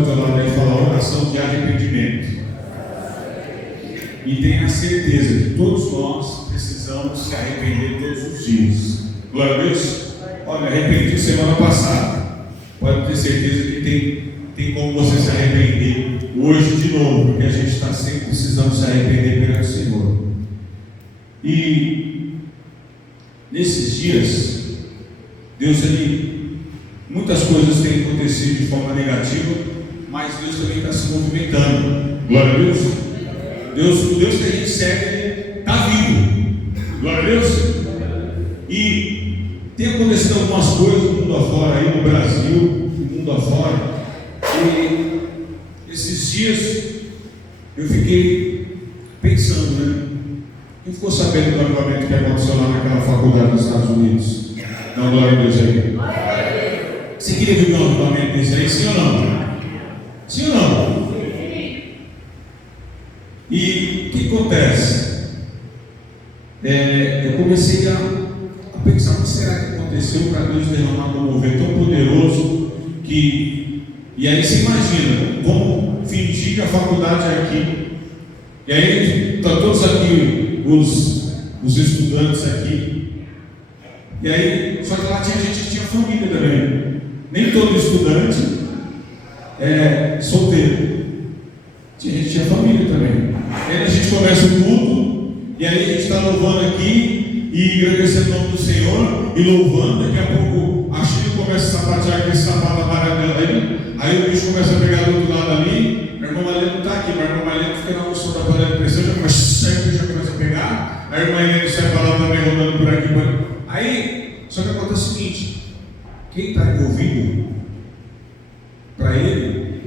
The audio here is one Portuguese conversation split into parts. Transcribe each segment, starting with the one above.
do teu lado aí, fala oração de arrependimento. E tenha certeza que todos nós precisamos se arrepender todos os dias. Glória a Deus. Olha, arrependi semana passada. Pode ter certeza que tem como você se arrepender hoje de novo, porque a gente está sempre precisando se arrepender perante o Senhor. E nesses dias, Deus, muitas coisas têm acontecido de forma negativa, mas Deus também está se movimentando. Glória a Deus. O Deus que a gente segue está vivo. Glória a Deus. E tem acontecido algumas coisas no mundo afora, aí no Brasil, no mundo afora. E esses dias eu fiquei pensando, né? Quem ficou sabendo do avivamento que aconteceu lá naquela faculdade dos Estados Unidos? Não, glória a Deus aí. Você queria ver um avivamento desse aí, sim ou não? Sim ou não? E o que acontece? Eu comecei a pensar, o que será que aconteceu para Deus derramar um mover tão poderoso que... E aí você imagina, vamos fingir que a faculdade é aqui. E aí estão todos aqui, os estudantes aqui. E aí, só que lá tinha gente que tinha família também. Nem todo estudante é solteiro. Tinha gente que tinha família também. E aí a gente começa o culto, e aí a gente está louvando aqui, e agradecendo o nome do Senhor, e louvando. Daqui a pouco a Chico começa a sapatear aquele sapato amarelo ali. Aí o bicho começa a pegar do outro lado ali. A irmã Malena não está aqui, mas a irmã Malena fica na função da panela de pressão, já começa a pegar. A irmã Helena sai para lá também, rodando por aqui. Aí, só que acontece o seguinte: quem está envolvido, para ele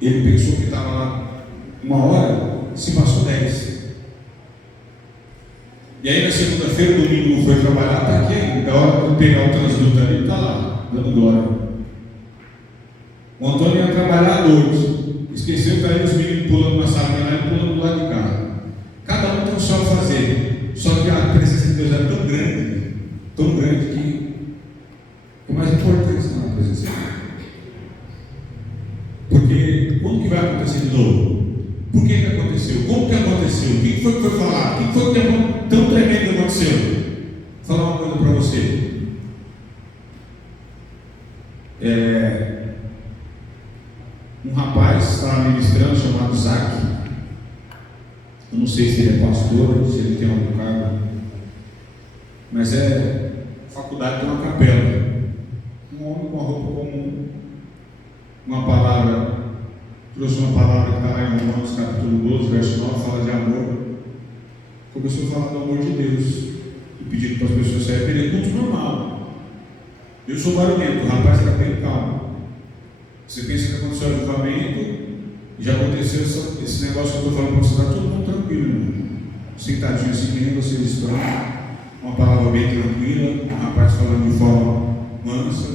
pensou que estava lá 1 hora, se passou 10. E aí na segunda-feira, domingo não foi trabalhar, está aqui ainda. Da hora de pegar o transduto ali, está lá, dando glória. O Antônio ia trabalhar à noite, esqueceu que aí os meninos pulando na sala e pulando do lado de cá. Cada um tem o seu a fazer, só que a presença de Deus é tão grande que é mais importante na presença de Deus. Porque quando que vai acontecer de novo? Por que aconteceu? Como que aconteceu? O que foi que foi falar? O que foi que tão tremendo que aconteceu? Vou falar uma coisa para você. Um rapaz estava ministrando chamado Zac. Eu não sei se ele é pastor, se ele tem algum cargo, mas faculdade tem uma capela. Um homem com uma roupa comum, uma palavra, trouxe uma palavra que está lá em Romanos capítulo 12, verso 9, fala de amor. Começou a falar do amor de Deus e pedindo para as pessoas se arrependerem. Culto normal. Eu sou barulhento, o rapaz era bem calmo. Você pensa que aconteceu o avivamento, já aconteceu esse negócio que eu estou falando para você, está todo mundo tranquilo, irmão. Sentadinho assim, que nem vocês estão, uma palavra bem tranquila, um rapaz falando de forma mansa,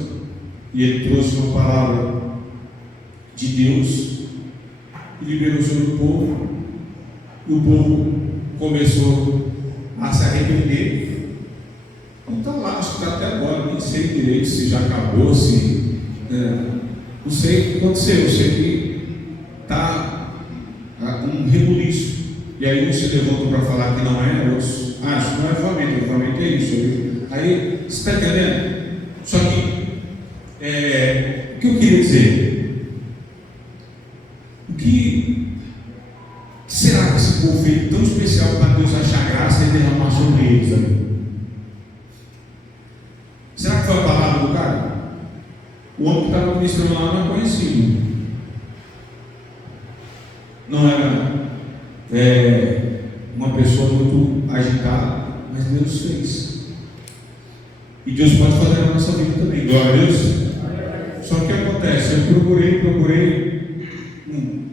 e ele trouxe uma palavra de Deus e liberou sobre o povo, e o povo começou a se arrepender. Então está lá, acho que está até agora, nem sei direito se já acabou, se... não sei o que aconteceu, eu sei que está um rebuliço. E aí uns se levantam para falar que não é, outros, isso não é avivamento é isso. Aí, você está entendendo? Só que, o que eu queria dizer? O que será que esse povo fez tão especial para Deus achar graça e derramar sobre eles? Será que foi a palavra do cara? O homem que estava ministrando lá não é conhecido. Não era uma pessoa muito agitada, mas Deus fez. E Deus pode fazer na nossa vida também. Glória a Deus. Só que o que acontece? Eu procurei.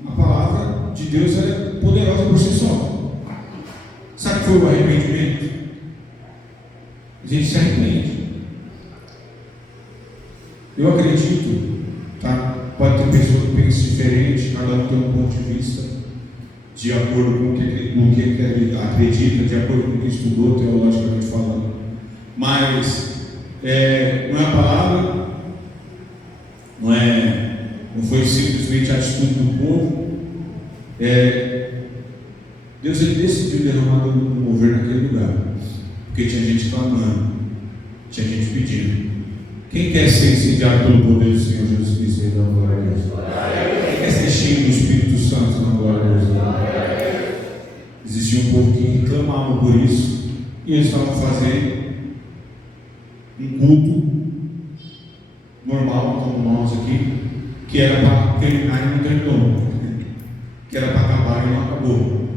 A palavra de Deus é poderosa por si só. Sabe o que foi o arrependimento? A gente se arrepende. Eu acredito, tá? Pode ter pessoas que pensam diferente, cada um tem um ponto de vista, de acordo com o que ele acredita, de acordo com o que estudou, teologicamente falando. Mas não é a palavra, não é não foi simplesmente a atitude do povo. Deus ele decidiu derramar do mover naquele lugar, porque tinha gente clamando, tinha gente pedindo. Quem quer ser incendiado pelo poder do Senhor Jesus Cristo? Dá glória a Deus. Quem quer ser cheio do Espírito Santo? Dá glória a Deus. Existia um povo que reclamava por isso, e eles estavam fazendo um culto normal, como nós aqui, que era para terminar e não terminou, que era para acabar e não acabou.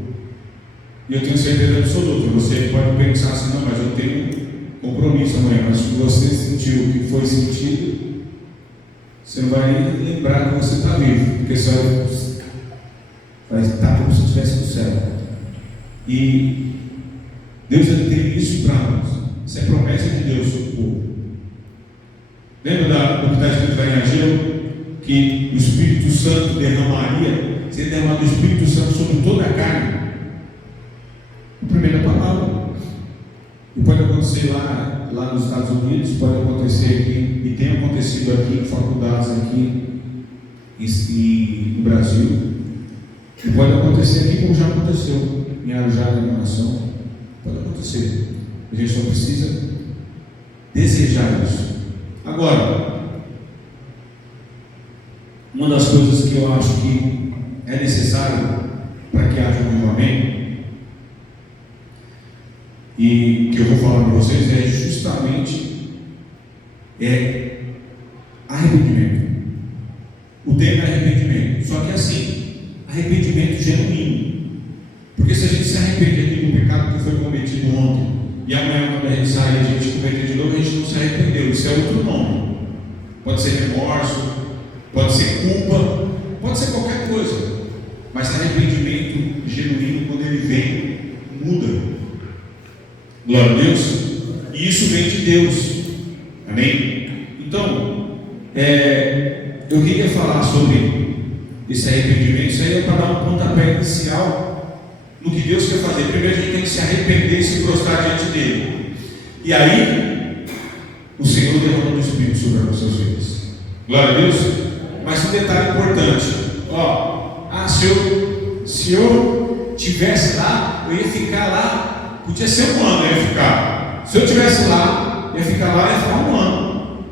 E eu tenho certeza absoluta, você pode pensar assim, não, mas eu tenho compromisso amanhã, mas se você sentiu o que foi sentido, você não vai nem lembrar que você está vivo, porque só vai estar como se estivesse no céu. E Deus tem isso para nós. Isso é promessa de Deus sobre o povo. Lembra do que está escrito lá em Ageu? Que o Espírito Santo derramaria, seria derramado o Espírito Santo sobre toda a carne. A primeira palavra. E pode acontecer lá nos Estados Unidos, pode acontecer aqui, e tem acontecido aqui em faculdades aqui no Brasil, e pode acontecer aqui como já aconteceu em Arujá da Nação. Pode acontecer. A gente só precisa desejar isso. Agora, uma das coisas que eu acho que é necessário para que haja um avivamento, e que eu vou falar para vocês, é justamente arrependimento. O tema é arrependimento, só que assim, arrependimento genuíno. Porque se a gente se arrepende aqui do pecado que foi cometido ontem, e amanhã quando a gente sair a gente cometer de novo, a gente não se arrependeu, isso é outro nome. Pode ser remorso, pode ser culpa, pode ser qualquer coisa, mas arrependimento genuíno, quando ele vem, muda. Glória a Deus. E isso vem de Deus. Amém? Então, eu queria falar sobre esse arrependimento. Isso aí é para dar um pontapé inicial no que Deus quer fazer. Primeiro a gente tem que se arrepender e se prostrar diante dele. E aí, o Senhor derrama o Espírito sobre as nossas vidas. Glória a Deus. Mas um detalhe importante: se eu tivesse lá, eu ia ficar lá. Podia ser um ano, eu ia ficar. Se eu estivesse lá, ia ficar lá, ia ficar um ano.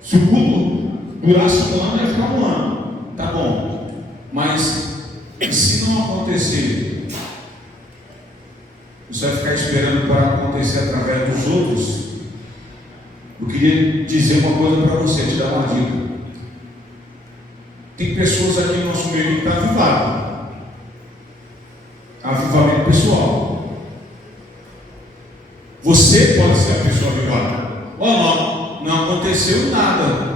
Se o culto durasse um ano, ia ficar um ano. Tá bom. Mas se não acontecer, você vai ficar esperando para acontecer através dos outros. Eu queria dizer uma coisa para você, te dar uma dica. Tem pessoas aqui no nosso meio que estão avivadas. Avivamento pessoal. Você pode ser a pessoa avivada. Não aconteceu nada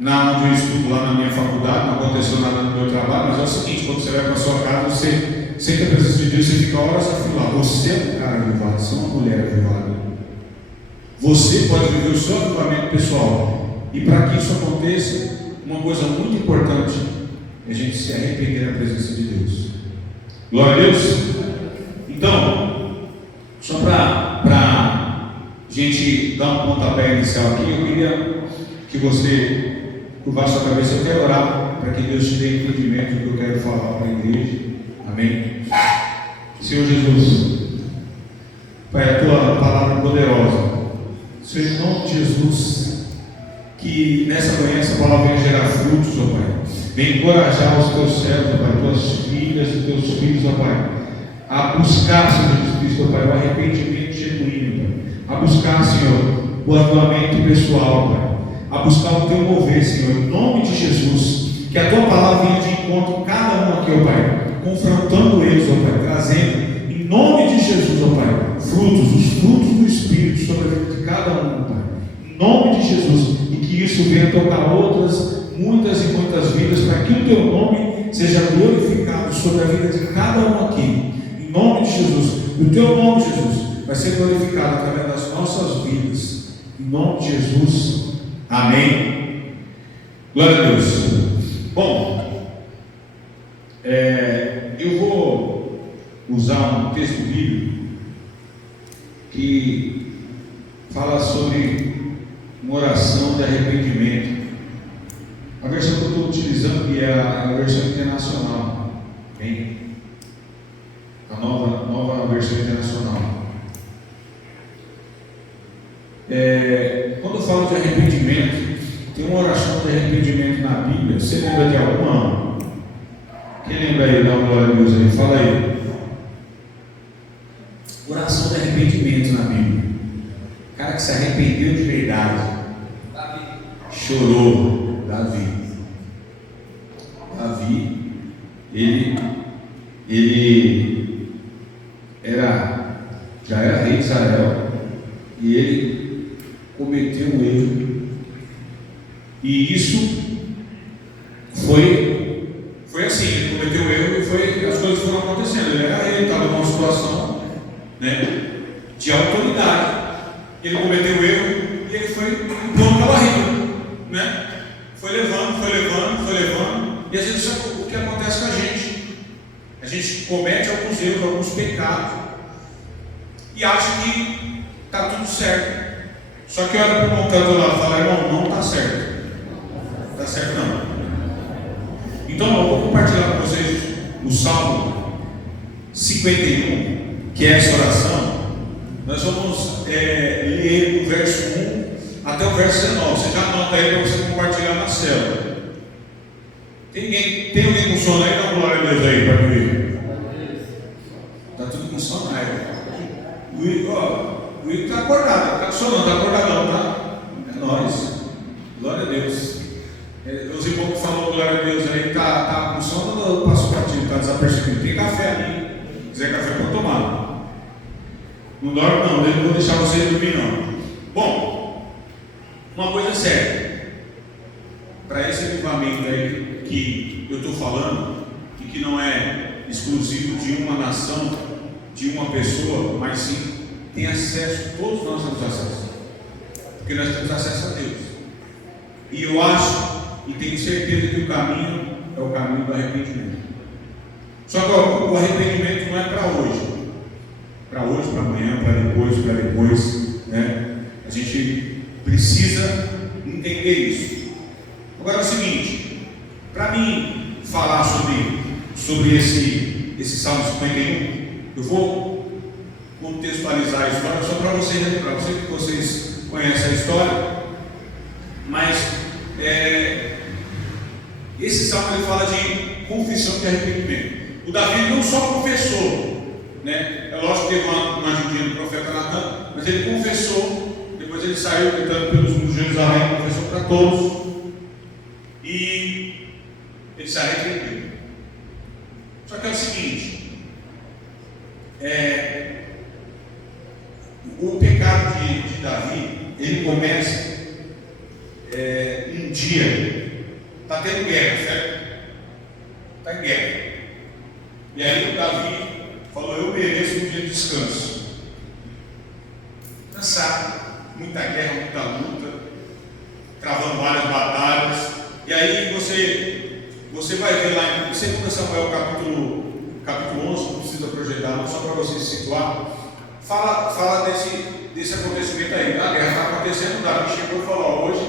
onde eu estudo lá na minha faculdade, não aconteceu nada no meu trabalho, mas é o seguinte: quando você vai para a sua casa, você sente a presença de Deus, você fica horas a fio lá. Você é um cara avivado, você é uma mulher avivada. Você pode viver o seu avivamento pessoal. E para que isso aconteça, uma coisa muito importante é a gente se arrepender da presença de Deus. Glória a Deus. Então, só para a gente dar um pontapé inicial aqui, eu queria que você curvasse a sua cabeça. Eu quero orar para que Deus te dê entendimento do que eu quero falar para a igreja. Amém? Senhor Jesus, Pai, a tua palavra poderosa, Senhor, em nome de Jesus, que nessa manhã essa palavra venha gerar frutos, ó Pai. Venha encorajar os teus servos, ó Pai, tuas filhas e teus filhos, ó Pai, a buscar, Senhor Jesus Cristo, ó Pai, o arrependimento genuíno, Pai. A buscar, Senhor, o avivamento pessoal, Pai. A buscar o teu mover, Senhor, em nome de Jesus. Que a tua palavra venha de encontro a cada um aqui, ó Pai, confrontando eles, ó Pai, trazendo, em nome de Jesus, ó Pai, frutos, os frutos do Espírito sobre a vida de cada um, ó Pai. Em nome de Jesus. E que isso venha tocar outras, muitas e muitas vidas, para que o teu nome seja glorificado sobre a vida de cada um aqui. Em nome de Jesus. O teu nome, Jesus, vai ser glorificado através das nossas vidas. Em nome de Jesus. Amém. Glória a Deus. Bom, eu vou usar um texto bíblico que fala sobre uma oração de arrependimento. A versão que eu estou utilizando, aqui é a versão internacional. Bem, a nova versão internacional. Quando eu falo de arrependimento, tem uma oração de arrependimento na Bíblia. Você lembra de alguma? Quem lembra aí? Dá uma glória a Deus aí. Fala aí. Oração de arrependimento na Bíblia. O cara que se arrependeu de verdade. Chorou. Davi, ele já era rei de Israel, e ele cometeu um erro, e isso foi assim, ele cometeu um erro e as coisas foram acontecendo. Ele era rei, estava numa situação, né, de autoridade. Ele cometeu um erro e ele foi empurrando com a barriga, né? Foi levando, e às vezes sabe o que acontece com a gente? A gente comete alguns erros, alguns pecados, e acha que está tudo certo. Só que olha para o irmão que está do lado e fala: irmão, não está certo. Está certo não. Então eu vou compartilhar com vocês o Salmo 51, que é essa oração. Nós vamos ler o verso 1 até o verso 19. Você já anota aí para você compartilhar na célula. Tem alguém com sono aí? Dá uma glória a Deus aí para mim. Está tudo com sono aí. O Will está acordado. Está com sono, não está acordadão, tá? É nóis. Glória a Deus. Os irmãos que falou glória a Deus aí, tá com sono ou passou partido? Está desapercebido. Tem café ali. Se quiser café, pode tomar. Não dorme não, eu não vou deixar vocês dormir não. Bom, uma coisa é certa. Para esse avivamento aí que eu estou falando, e que não é exclusivo de uma nação, de uma pessoa, mas sim tem acesso, todos nós temos acesso, porque nós temos acesso a Deus. E eu acho e tenho certeza que o caminho é o caminho do arrependimento. Só que o arrependimento não é para hoje, para amanhã, para depois, né? A gente precisa entender isso. Agora é o seguinte, para mim falar sobre esse Salmo 51, eu vou contextualizar a história só para vocês lembrar. Eu sei que vocês conhecem a história, mas esse Salmo ele fala de confissão de arrependimento. O Davi não só confessou, né? É lógico que teve uma ajudinha do profeta Natan, mas ele confessou, depois ele saiu gritando pelos muros de Jerusalém, confessou para todos. E ele se arrependeu. Só que é o seguinte, o pecado de Davi, ele começa um dia, está tendo guerra, certo? Está em guerra. E aí o Davi falou: eu mereço um dia de descanso. Cansado, muita guerra, muita luta, travando várias batalhas. E aí você vai ver lá em 2 Samuel capítulo 11, não precisa projetar não, só para você se situar, fala desse acontecimento aí. A guerra está acontecendo, Davi chegou e falou: hoje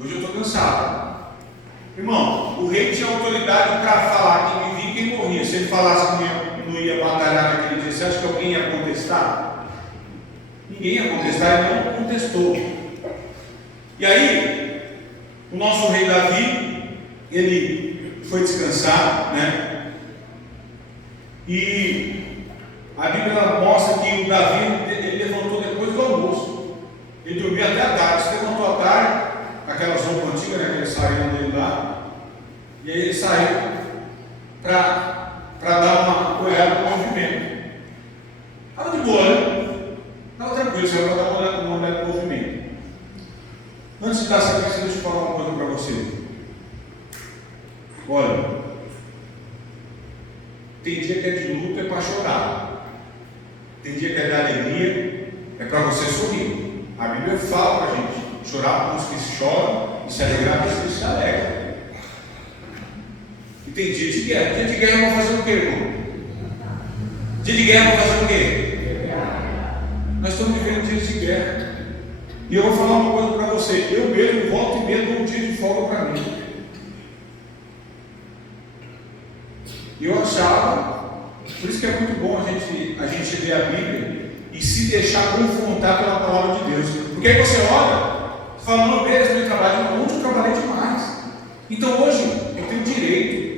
eu estou cansado. Irmão, o rei tinha autoridade para falar quem vivia e quem morria. Se ele falasse que não ia batalhar naquele dia, você acha que alguém ia contestar? Ninguém ia contestar, ele não contestou. E aí, o nosso rei Davi, ele foi descansar, né? E a Bíblia mostra que o Davi, ele levantou depois do almoço. Ele dormiu até a tarde. Se levantou à tarde, aquelas roupas antigas, né, que ele saiu dele lá. E aí ele saiu para dar uma olhada no movimento. Estava de boa, né? Estava tranquilo, saiu para dar uma olhada no movimento. Antes de dar essa peça, deixa eu falar uma coisa para você. Olha, tem dia que é de luta, é para chorar. Tem dia que é de alegria, é para você sorrir. A Bíblia fala para a gente: chorar com os que choram e se alegrar com os que se alegram. E tem dia de guerra. Dia de guerra vai fazer o quê, irmão? Dia de guerra vai fazer o quê? Nós estamos vivendo dias de guerra. E eu vou falar uma coisa para você: eu mesmo volto e meia dou um dia de folga para mim. E eu achava, por isso que é muito bom a gente ler a Bíblia e se deixar confrontar pela palavra de Deus. Porque aí você olha, fala, não, beleza, meu trabalho, onde eu trabalhei demais. Então hoje eu tenho direito.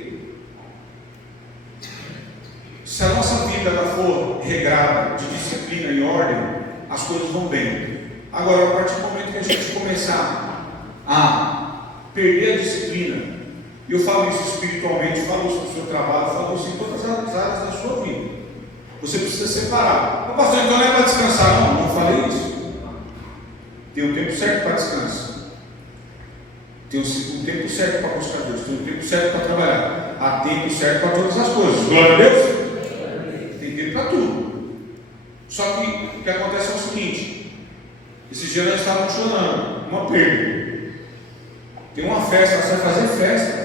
Se a nossa vida ela for regrada, de disciplina e ordem, as coisas vão bem. Agora, a partir do momento que a gente começar a perder a disciplina, e eu falo isso espiritualmente, falo isso no seu trabalho, falo isso em todas as áreas da sua vida, você precisa separar. Pastor, então não é para descansar? Não, não falei isso. Tem um tempo certo para descanso. Tem um tempo certo para buscar Deus. Tem um tempo certo para trabalhar. Há tempo certo para todas as coisas. Glória a Deus. Tem tempo para tudo. Só que o que acontece é o seguinte: esses dias nós estávamos chorando, uma perda. Tem uma festa, você vai fazer festa.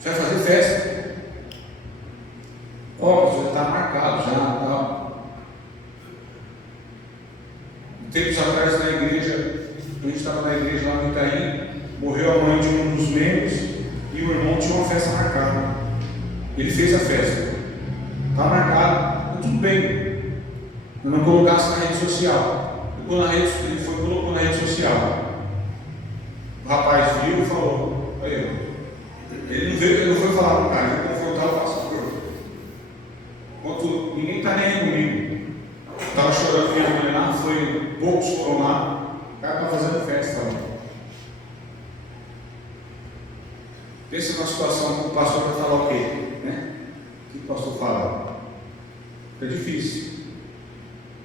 Você vai fazer festa. Ó, já está marcado já. Tá. Tempos atrás na igreja, a gente estava na igreja lá no Itaim, morreu a mãe de um dos membros e o irmão tinha uma festa marcada. Ele fez a festa. Está marcado, tudo bem. Eu não colocasse na rede social. Ele foi e colocou na rede social. O rapaz viu e falou, ele não foi falar com o cara, ele confrontar o pastor. Enquanto ninguém está nem aí comigo. Estava chorando minha mãe lá, poucos foram lá, o cara está fazendo festa lá. Pensa numa situação que o pastor vai falar o quê? Né? O que o pastor fala? É difícil.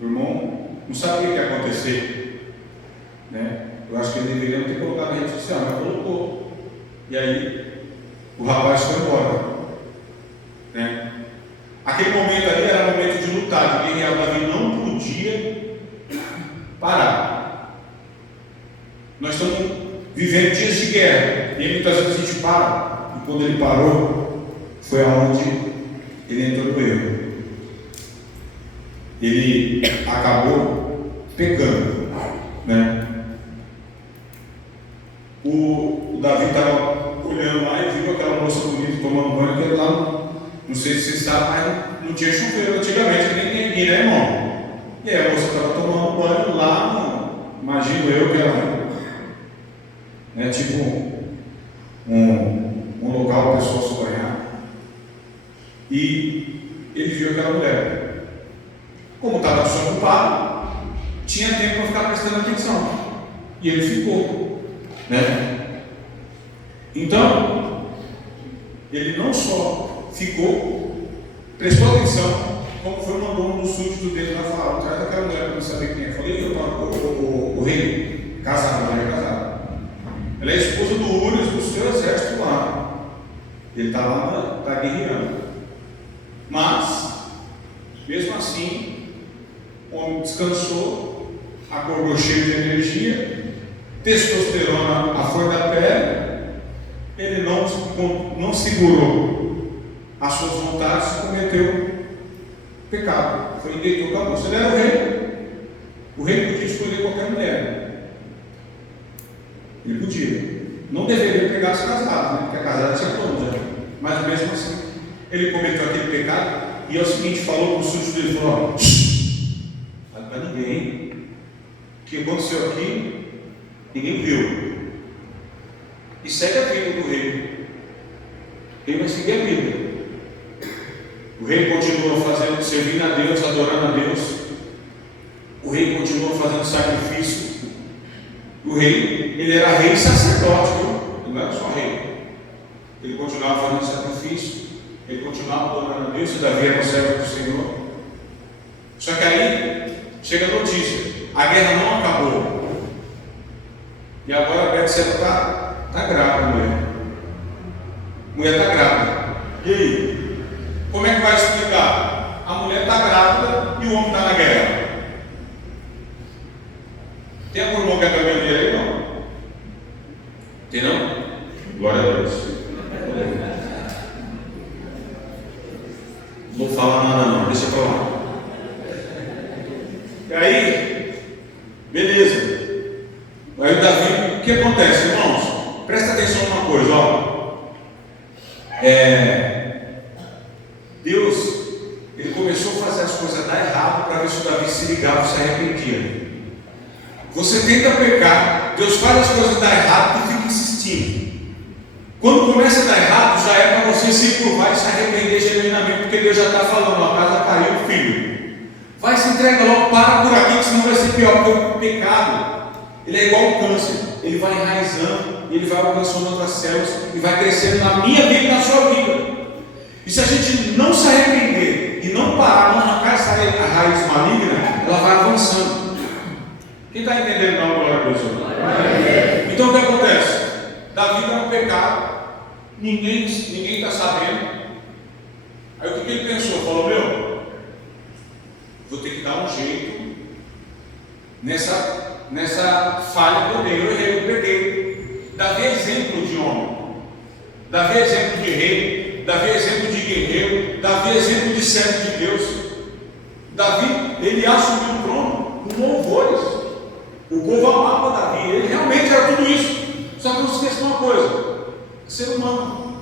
O irmão não sabia o que ia acontecer. Né? Eu acho que ele deveria não ter colocado na rede social, mas colocou. E aí, o rapaz foi embora. Né? Aquele momento ali era o momento de lutar, de guerrear. Davi não podia parar. Nós estamos vivendo dias de guerra, e muitas vezes a gente para, e quando ele parou, foi aonde ele entrou no erro. Ele acabou pecando, né? O Davi estava olhando lá e viu aquela moça bonita tomando banho, que lá, não sei se você sabe, mas não tinha chuveiro antigamente, nem ninguém, né, irmão? E aí a moça estava tomando banho lá, imagino eu que ela, né, tipo um local para a pessoa se banhar. E ele viu aquela mulher. Como estava desocupado, tinha tempo para ficar prestando atenção. E ele ficou. Né? Então, ele não só ficou, prestou atenção, como foi mandou um dos súditos dele lá falar, traz aquela mulher para não saber quem é. Falei, o rei, casado, mulher casada. Ela é esposa do Urias do seu exército lá. Ele está lá, está guerreando. Mas, mesmo assim, o homem descansou, acordou cheio de energia, testosterona à flor da pele, ele não segurou as suas vontades e cometeu pecado. Foi e deitou com a moça. Ele era o rei. O rei podia escolher qualquer mulher. Ele podia. Não deveria pegar as casadas, né? Porque a casada tinha plano já. Mas mesmo assim, ele cometeu aquele pecado. E é o seguinte, falou para o súdito dele, falou, fala para ninguém. O que aconteceu aqui, ninguém viu. E segue a vida do rei. Ele vai seguir a vida. O rei continua servindo a Deus, adorando a Deus. O rei continua fazendo sacrifício. O rei, ele era rei e sacerdote, viu? Ele não era só rei. Ele continuava fazendo sacrifício. Ele continuava adorando a Deus. E Davi era o servo do Senhor. Só que aí chega a notícia: a guerra não acabou. E agora a Betseba está grávida, mulher. Mulher está grávida. E aí? Como é que vai explicar? A mulher está grávida e o homem está na guerra. Tem algum irmão que é caminhoneiro aí? Não? Tem não? Glória a Deus. Não vou falar nada não, deixa para lá. E aí, beleza. Aí o Davi, o que acontece, irmãos? Presta atenção numa coisa, ó. desligava e se arrependia. Você tenta pecar, Deus faz as coisas dar errado e fica insistindo. Quando começa a dar errado, já é para você se curvar e se arrepender genuinamente, porque Deus já está falando, a casa caiu, filho. Vai, se entrega logo, para por aqui, senão vai ser pior, porque o pecado, ele é igual ao câncer, ele vai enraizando, ele vai alcançando outras células e vai crescendo na minha vida e na sua vida. E se a gente não se arrepender e não parar, não arrancar essa raiz maligna, ela vai avançando. Quem está entendendo? Não, glória a Deus. Então o que acontece? Davi está no pecado, ninguém está sabendo. Aí o que ele pensou? Falou: vou ter que dar um jeito nessa falha que eu dei. Eu errei, eu peguei. Davi é exemplo de homem, Davi é exemplo de rei, Davi é exemplo de guerreiro, Davi é exemplo de servo de Deus. Davi, ele assumiu o trono com louvores. O povo amava Davi, ele realmente era tudo isso. Só que não se esqueça uma coisa: ser humano,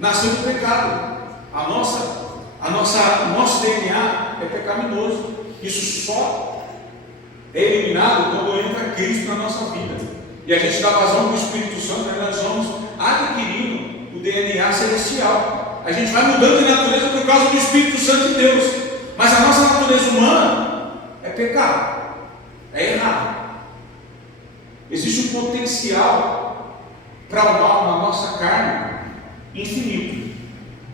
nasceu do pecado. O nosso DNA é pecaminoso. Isso só é eliminado quando entra Cristo na nossa vida. E a gente dá vazão para o Espírito Santo, né? Nós vamos adquirindo o DNA celestial. A gente vai mudando de natureza por causa do Espírito Santo de Deus. Mas a nossa natureza humana é pecado, é errado. Existe um potencial para o mal na nossa carne infinito.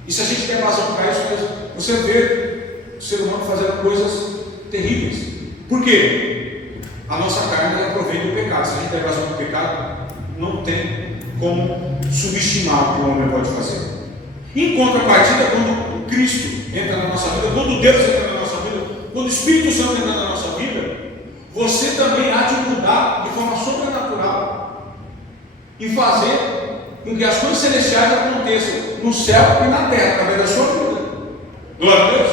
E se a gente der vazão para isso, você vê o ser humano fazendo coisas terríveis. Por quê? A nossa carne provém do pecado. Se a gente der vazão do pecado, não tem como subestimar o que o homem pode fazer. Em contrapartida, quando Cristo entra na nossa vida, quando Deus entra na nossa vida, quando o Espírito Santo entra na nossa vida, você também há de mudar de forma sobrenatural e fazer com que as coisas celestiais aconteçam no céu e na terra, através da sua vida. Glória a Deus.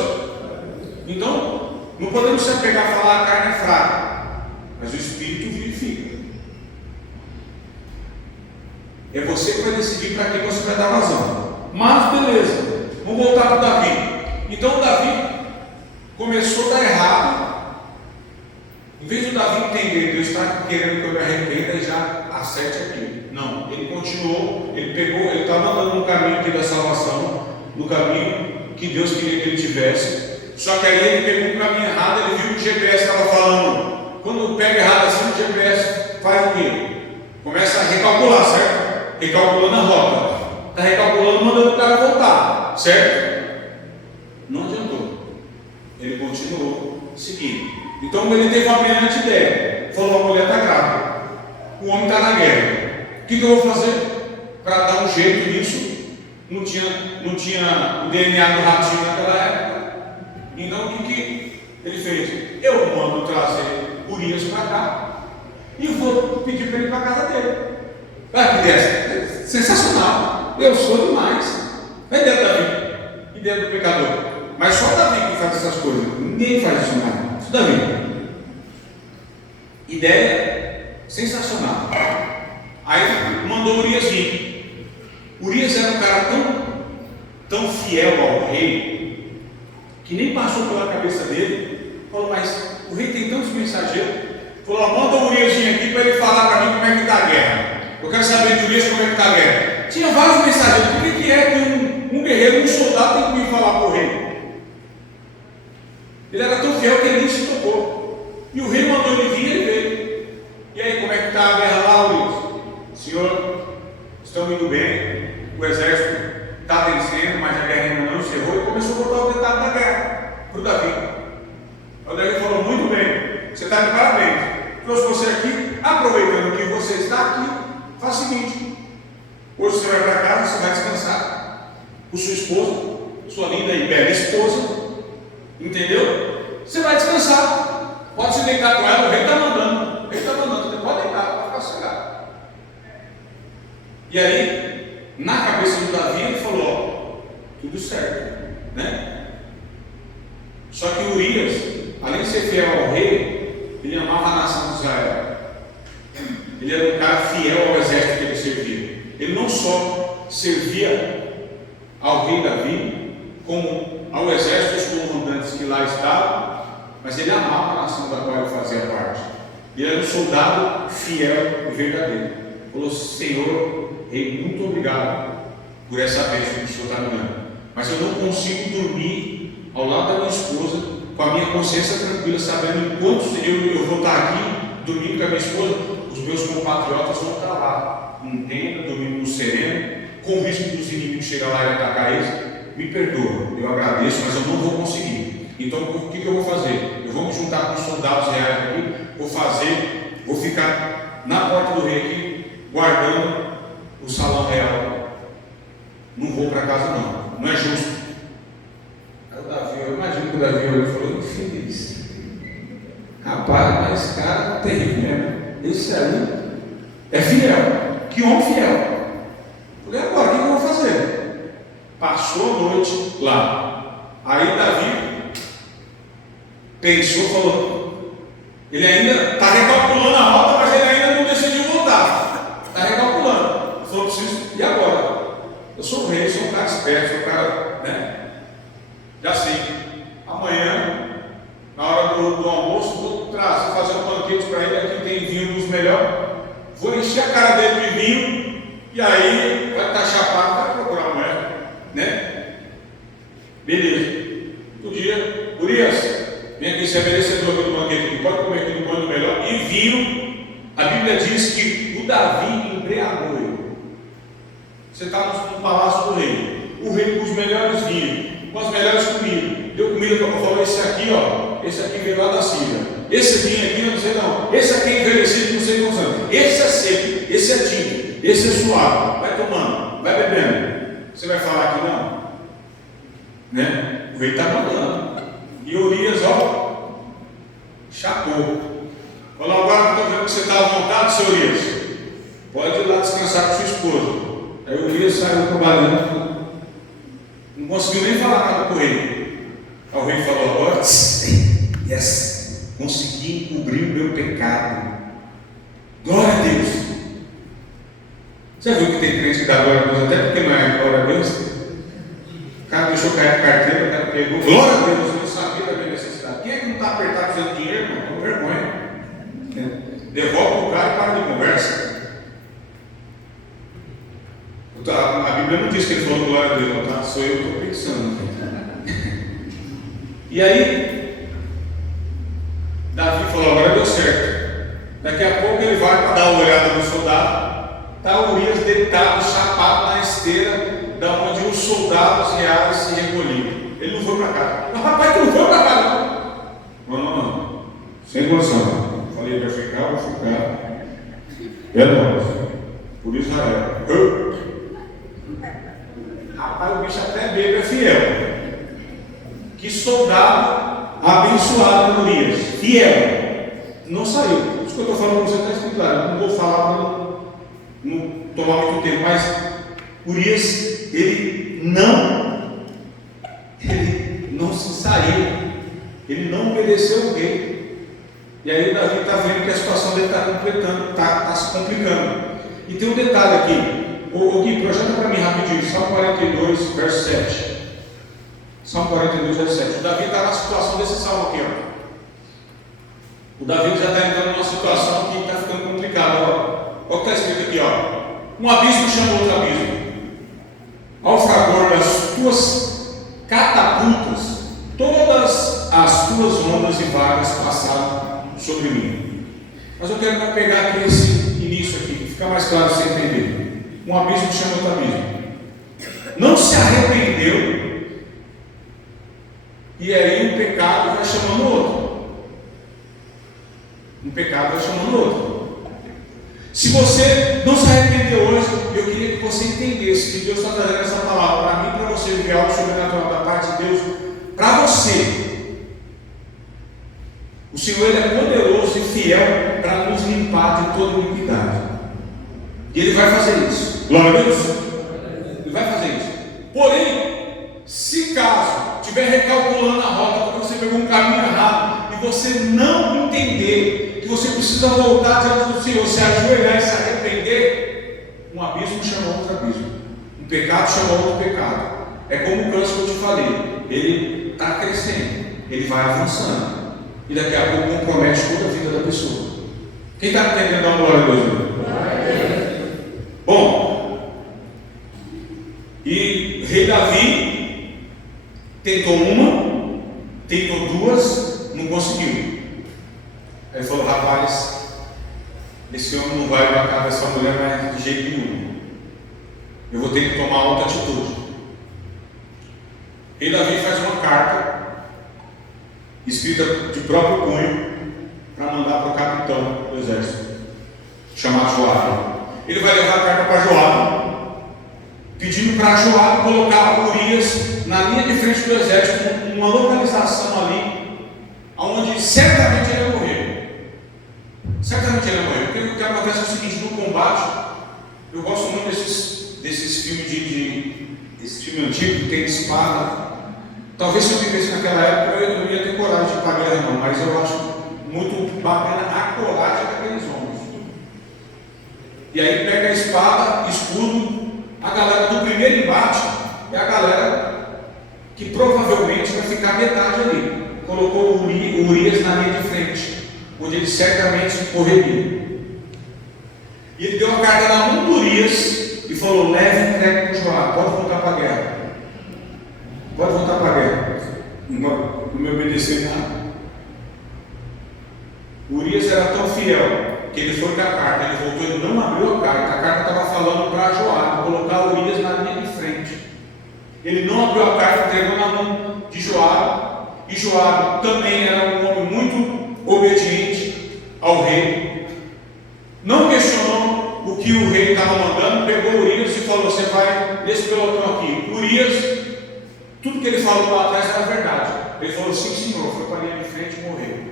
Então, não podemos se apegar a falar: a carne é fraca, mas o Espírito vivifica. É você que vai decidir para quem você vai dar vazão. Mas beleza, vamos voltar para Davi. Então Davi começou a dar errado. Em vez do Davi entender, Deus está querendo que eu me arrependa e já acerte aquilo. Não, ele continuou, ele estava andando no caminho aqui da salvação, no caminho que Deus queria que ele tivesse. Só que aí ele pegou um caminho errado, ele viu que o GPS estava falando. Quando pega errado assim, o GPS faz o quê? Começa a recalcular, certo? Recalculando a rota. Está recalculando, mandando o cara voltar, certo? Não adiantou. Ele continuou seguindo. Então ele teve uma brilhante ideia. Falou: a mulher está grávida, o homem está na guerra. O que eu vou fazer para dar um jeito nisso? Não tinha o DNA do ratinho naquela época. Então o que ele fez? Eu mando trazer Urias para cá e vou pedir para ele ir para a casa dele. Vai, que dessa? Sensacional. Eu sou demais. É ideia do Davi, ideia do pecador. Mas só Davi que faz essas coisas. Ninguém faz isso mais. Só Davi. Ideia sensacional. Aí mandou Urias vir. Urias era um cara tão fiel ao rei que nem passou pela cabeça dele. Falou: mas o rei tem tantos mensageiros. Falou: manda o Urias vir aqui para ele falar para mim como é que está a guerra. Eu quero saber de Urias como é que está a guerra. Tinha vários mensageiros. Por que é que um guerreiro, um soldado tem que vir falar para o rei? Ele era tão fiel que ele nem se tocou. E o rei mandou ele vir e ele veio. E aí, como é que está a guerra lá, Urias? Senhor, estão indo bem, o exército está vencendo, mas a guerra ainda não encerrou. E começou a botar o detalhe da guerra para o Davi. O Davi falou: muito bem, você está de parabéns. Trouxe você aqui, aproveitando que você está aqui, faz o seguinte: hoje você vai para casa, você vai descansar com sua esposa, sua linda e bela esposa, entendeu? Você vai descansar, pode se deitar com ela, o rei está mandando, você pode deitar, pode ficar sossegado. E aí, na cabeça do Davi, ele falou: ó, tudo certo, né? Só que Urias, além de ser fiel ao rei, ele amava a nação de Israel. Ele era um cara fiel ao exército que ele servia. Ele não só servia ao rei Davi, ao exército dos comandantes que lá estavam, mas ele amava a nação da qual ele fazia parte. Ele era um soldado fiel e verdadeiro. Falou: Senhor, rei, muito obrigado por essa bênção que o Senhor está me dando, mas eu não consigo dormir ao lado da minha esposa com a minha consciência tranquila, sabendo enquanto eu vou estar aqui dormindo com a minha esposa, os meus compatriotas vão estar lá em tenda, dormindo no sereno, com o risco dos inimigos chegar lá e atacar eles. Me perdoa, eu agradeço, mas eu não vou conseguir. Então o que eu vou fazer? Eu vou me juntar com os soldados reais aqui, vou ficar na porta do rei aqui, guardando o salão real. Não vou para casa não é justo. Aí o Davi, eu imagino que o Davi olhou e falou: infeliz, rapaz, mas esse cara é terrível mesmo. Esse aí é fiel, que homem fiel. Falei: agora, o que eu vou fazer? Passou a noite lá. Aí Davi pensou, falou: ele ainda está recalculando a rota, mas ele ainda não decidiu voltar. Está recalculando. Falou: preciso, e agora? Eu sou o rei, sou um cara esperto, sou um cara, né? Já sei. Amanhã, na hora do almoço, vou fazer um banquete para ele. Aqui tem vinho dos melhores. Vou encher a cara dele de vinho. E aí vai estar chapado, vai procurar a mulher, né? Beleza. Outro dia, Urias, vem aqui, você é merecedor do banquete aqui, pode comer aqui do bom e do melhor. E vinho, a Bíblia diz que o Davi embriagou ele. Você está no palácio do rei, o rei com os melhores vinhos, com as melhores comidas. Deu comida para eu falar: esse aqui, ó, esse aqui veio lá da Síria. Esse vinho aqui, eu não sei não. Esse aqui é envelhecido, não sei quantos anos. Esse é seco, esse é tinto, esse é suave. Vai tomando, vai bebendo. Você vai falar que não? Né? O rei está mandando. E Urias, ó, chapou. Falou: agora que estou vendo que você está à vontade, seu Urias, pode ir lá descansar com sua esposa. Aí o Urias saiu trabalhando, não conseguiu nem falar nada com o rei. Aí o rei falou: agora, yes, consegui encobrir o meu pecado. Glória a Deus. Você viu que tem crente que dá glória a Deus, até porque não é glória a Deus? O cara deixou cair a carteira, o cara pegou, glória a Deus, eu não sabia da minha necessidade. Quem é que não está apertado precisando de dinheiro, irmão? Com vergonha. Devolve o cara e para de conversa. A Bíblia não diz que ele falou glória a Deus, não, tá? Sou eu que estou pensando. E aí, Davi falou: agora deu certo. Daqui a pouco ele vai para dar uma olhada no soldado. Está Urias deitado, chapado na esteira, da onde os soldados reais se recolhiam. Ele não foi para casa. Mas rapaz, tu não foi para casa, não? Não. Sem condição. Falei: vai ficar, vou ficar. É nóis. Por Israel. Rapaz, o bicho até bebe é fiel. Que soldado abençoado, Urias, fiel. Não saiu. Isso que eu estou falando para você está escrito lá. Eu não vou falar para não tomar muito tempo, mas Urias, ele não se saiu. Ele não obedeceu o rei. E aí o Davi está vendo que a situação dele está se complicando. E tem um detalhe aqui. O Gui, projeta para mim rapidinho, Salmo 42, verso 7. Salmo 42, verso 7. O Davi está na situação desse salmo aqui, ó. O Davi já está entrando numa situação que está ficando complicada. Olha o que está escrito aqui, ó. Um abismo chama outro abismo. Ao fragor das tuas catapultas, todas as tuas ondas e vagas passaram sobre mim. Mas eu quero pegar aqui esse início aqui, fica mais claro você entender. Um abismo chama outro abismo. Não se arrependeu, e aí um pecado vai chamando o outro. Um pecado vai chamando o outro. Se você não se arrependeu hoje, eu queria que você entendesse que Deus está trazendo essa palavra para mim e para você, ver algo sobrenatural da parte de Deus para você. O Senhor, Ele é poderoso e fiel para nos limpar de toda iniquidade. E Ele vai fazer isso. Glória a Deus. Ele vai fazer isso. Porém, se caso estiver recalculando a rota, porque você pegou um caminho errado, e você não entender que você precisa voltar diante do Senhor, se ajoelhar e se arrepender, um abismo chama outro abismo. Um pecado chama outro pecado. É como o câncer que eu te falei, ele está crescendo, ele vai avançando, e daqui a pouco compromete toda a vida da pessoa. Quem está entendendo a glória de Deus? Bom, e rei Davi tentou uma, tentou duas, não conseguiu. Aí ele falou: rapaz, esse homem não vai matar essa mulher mais de jeito nenhum. Eu vou ter que tomar outra atitude. Rei Davi faz uma carta, escrita de próprio punho, para mandar para o capitão do exército, chamado Joabe. Ele vai levar a carta para Joabe, pedindo para Joabe colocar Urias na linha de frente do exército, numa localização ali, onde certamente ele ia morrer. Certamente ele ia morrer. Porque o que acontece é o seguinte: no combate, eu gosto muito desses filmes esse filme antigo que tem espada. Talvez se eu vivesse naquela época eu não ia ter coragem de ir para a guerra, não, mas eu acho muito bacana a coragem daqueles homens. E aí pega a espada, escudo. A galera do primeiro embate é a galera que provavelmente vai ficar metade ali. Colocou o Urias na linha de frente, onde ele certamente correria. E ele deu a carta na mão do Urias e falou: leve entregue para o Joabe, pode voltar para a guerra. Pode voltar para a guerra. Não me obedecer nada. Urias era tão fiel que ele foi com a carta, ele voltou, ele não abriu a carta estava falando para Joabe colocar Urias na linha de frente. Ele não abriu a carta, entregou na mão de Joabe, e Joabe também era um homem muito obediente ao rei, não questionou o que o rei estava mandando, pegou Urias e falou: você vai nesse pelotão aqui. Urias, tudo que ele falou lá atrás era verdade. Ele falou: sim senhor, foi para a linha de frente e morreu.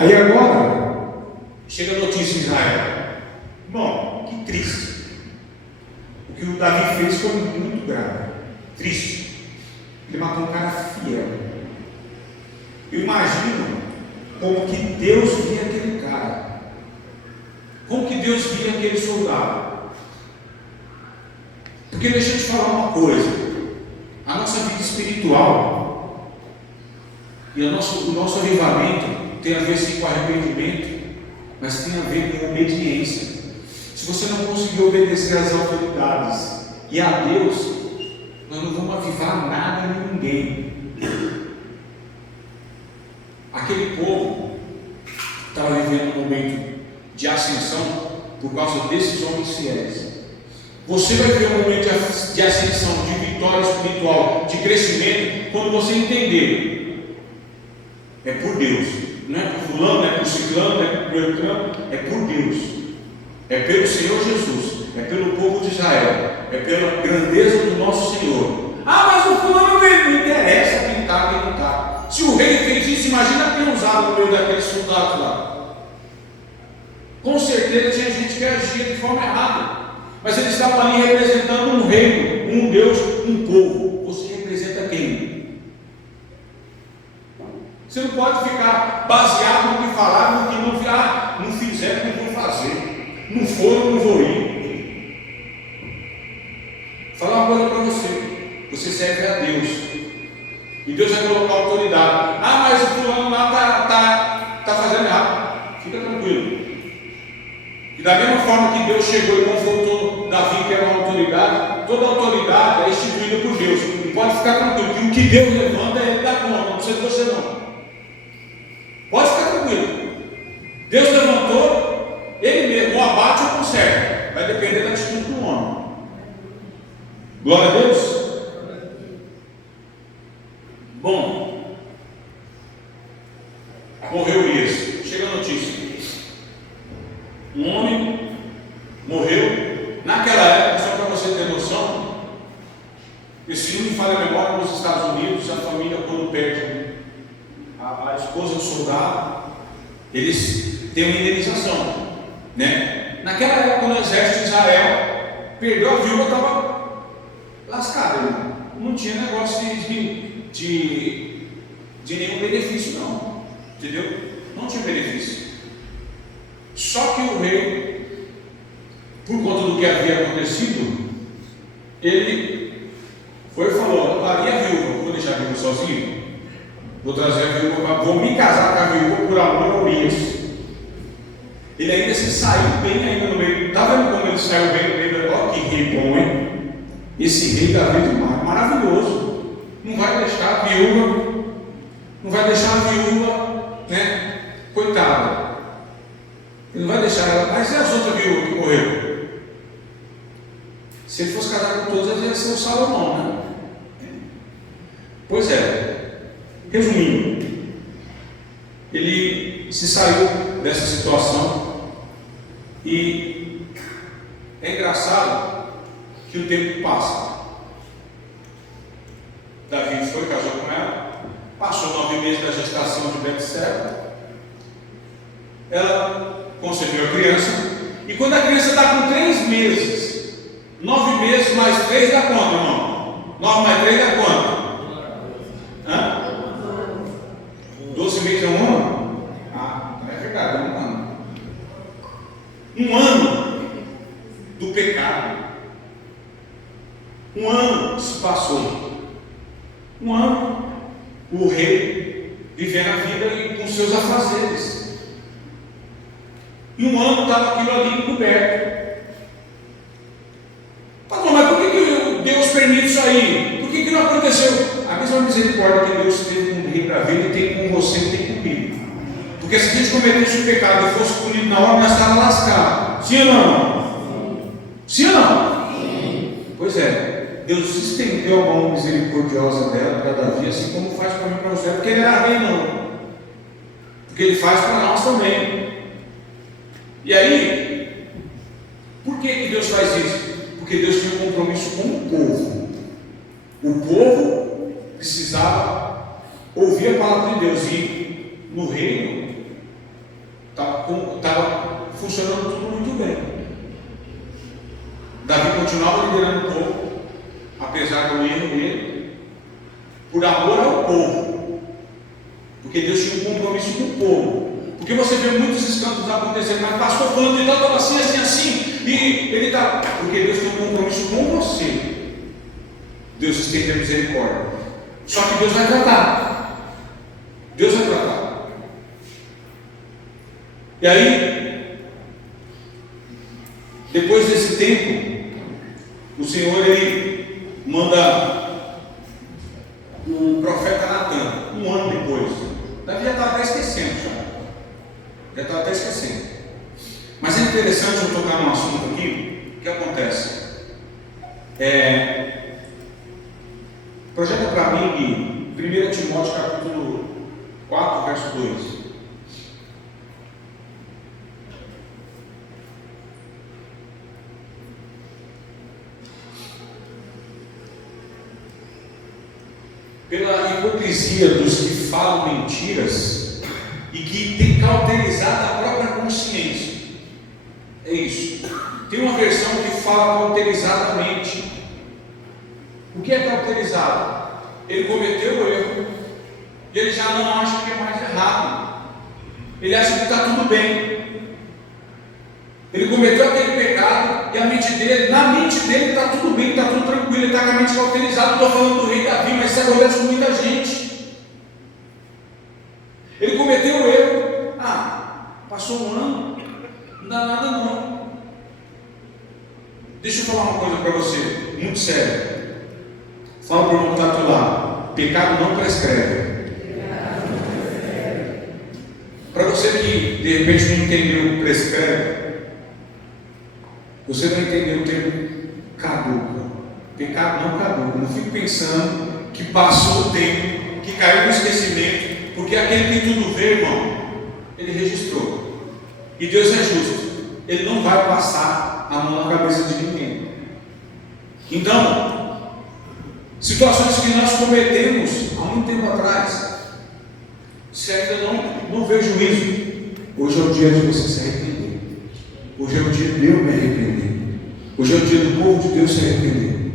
Aí agora, chega a notícia em Israel. Bom, que triste. O que o Davi fez foi muito grave. Triste. Ele matou um cara fiel. Eu imagino como que Deus via aquele cara. Como que Deus via aquele soldado. Porque deixa eu te falar uma coisa. A nossa vida espiritual e o nosso avivamento tem a ver sim com arrependimento, mas tem a ver com obediência. Se você não conseguir obedecer às autoridades e a Deus, nós não vamos avivar nada em ninguém. Aquele povo estava vivendo um momento de ascensão por causa desses homens fiéis. Você vai ver um momento de ascensão, de vitória espiritual, de crescimento, quando você entender: é por Deus. Não é por fulano, não é por ciclano, não é por beltrano, é por Deus, é pelo Senhor Jesus, é pelo povo de Israel, é pela grandeza do nosso Senhor. Ah, mas o fulano não interessa quem está, quem não está. Se o rei fez isso, imagina quem usava no meio daqueles soldados lá. Com certeza tinha gente que agia de forma errada, mas eles estavam ali representando um reino, um Deus, um povo. Você representa quem? Você não pode ficar baseado no que falaram, no que não fizeram, não vou fazer. Não foram, não vou ir. Vou falar uma coisa para você. Você serve a Deus. E Deus vai colocar autoridade. Ah, mas o fulano lá está fazendo errado. Fica tranquilo. E da mesma forma que Deus chegou e confrontou Davi, que era uma autoridade, toda autoridade é instituída por Deus. E pode ficar tranquilo, que o que Deus levanta, Ele dá conta, não precisa de você não. Pode ficar tranquilo. Deus levantou, Ele mesmo, o abate ou conserta. Vai depender da atitude do homem. Glória a Deus. Bom, morreu Urias. Chega a notícia. Um homem morreu. Naquela época, só para você ter noção, esse não me falha a memória, nos Estados Unidos, a família, quando perde a esposa do soldado, eles têm uma indenização, né? Naquela época, no exército de Israel, perdeu a viúva, estava lascada, né? Não tinha negócio de nenhum benefício, não, entendeu? Não tinha benefício. Só que o outro rei, por conta do que havia acontecido, ele foi e falou: e a viúva? Vou deixar a viúva sozinho? Vou trazer a viúva, vou me casar com a viúva por amor a Urias. Ele ainda se saiu bem ainda no meio. Está vendo como ele saiu bem no meio? Olha que rei bom, hein? Esse rei Davi demais, maravilhoso. Não vai deixar a viúva, né? Coitada. Ele não vai deixar ela. Mas e as outras viúvas que morreram? Se ele fosse casar com todas, ele ia ser o Salomão, né? Pois é. Resumindo, ele se saiu dessa situação e é engraçado que o tempo passa. Davi foi, casou com ela, passou 9 meses da gestação de Betseba, ela concebeu a criança, e quando a criança está com 3 meses, 9 meses mais 3 dá quanto, irmão? 9 mais 3 dá quanto? 12 meses é um ano? É verdade, é um ano. Um ano do pecado. Um ano se passou. Um ano o rei vivendo a vida e com seus afazeres. E um ano estava aquilo ali encoberto. Pastor, mas por que Deus permite isso aí? Por que não aconteceu? A mesma misericórdia que Deus teve com o rei para a vida, tem com você e tem comigo. Porque se a gente cometesse o pecado e fosse punido na hora, nós estávamos lascados. Sim ou não? Sim ou não? Sim. Pois é, Deus estendeu a mão misericordiosa dela para Davi, assim como faz para mim e para você, porque ele era rei, não. Porque ele faz para nós também. E aí, por que Deus faz isso? Porque Deus tinha um compromisso com o povo. O povo precisava ouvir a palavra de Deus, e no reino estava funcionando tudo muito bem. Davi continuava liderando o povo, apesar do erro dele, por amor ao povo, porque Deus tinha um compromisso com o povo. Porque você vê muitos escândalos acontecendo, mas pastor falando de tal, assim, e ele está. Porque Deus tem um compromisso com você. Deus estende a misericórdia. Só que Deus vai tratar. Deus vai tratar. E aí, depois desse tempo, o Senhor ele manda o profeta Natan, um ano depois. Davi já estava até esquecendo. Já estava até esquecendo. Mas é interessante eu tocar num assunto aqui. O que acontece? Projeta para mim 1 Timóteo capítulo 4, verso 2. Pela hipocrisia dos que falam mentiras e que têm cauterizado a própria consciência. É isso. Tem uma versão que fala cauterizadamente. O que é cauterizado? Ele cometeu o erro e ele já não acha que é mais errado. Ele acha que está tudo bem. Ele cometeu aquele pecado e na mente dele está tudo bem, está tudo tranquilo, ele está com a mente cauterizada. Estou falando do rei Davi, mas isso acontece com muita gente. Ele cometeu o erro. Passou um ano, não dá nada não. Deixa eu falar uma coisa para você, muito sério. Fala para o irmão que está do lado: pecado não prescreve. Para você que de repente não entendeu prescreve, você não entendeu o termo caduca. Pecado não caduca. Não fique pensando que passou o tempo, que caiu no esquecimento, porque aquele que tudo vê, irmão, ele registrou. E Deus é justo, ele não vai passar a mão na cabeça de ninguém. Então, situações que nós cometemos há muito tempo atrás, se ainda não vê juízo, hoje é o dia de você se arrepender. Hoje é o dia de eu me arrepender. Hoje é o dia do povo de Deus se arrepender.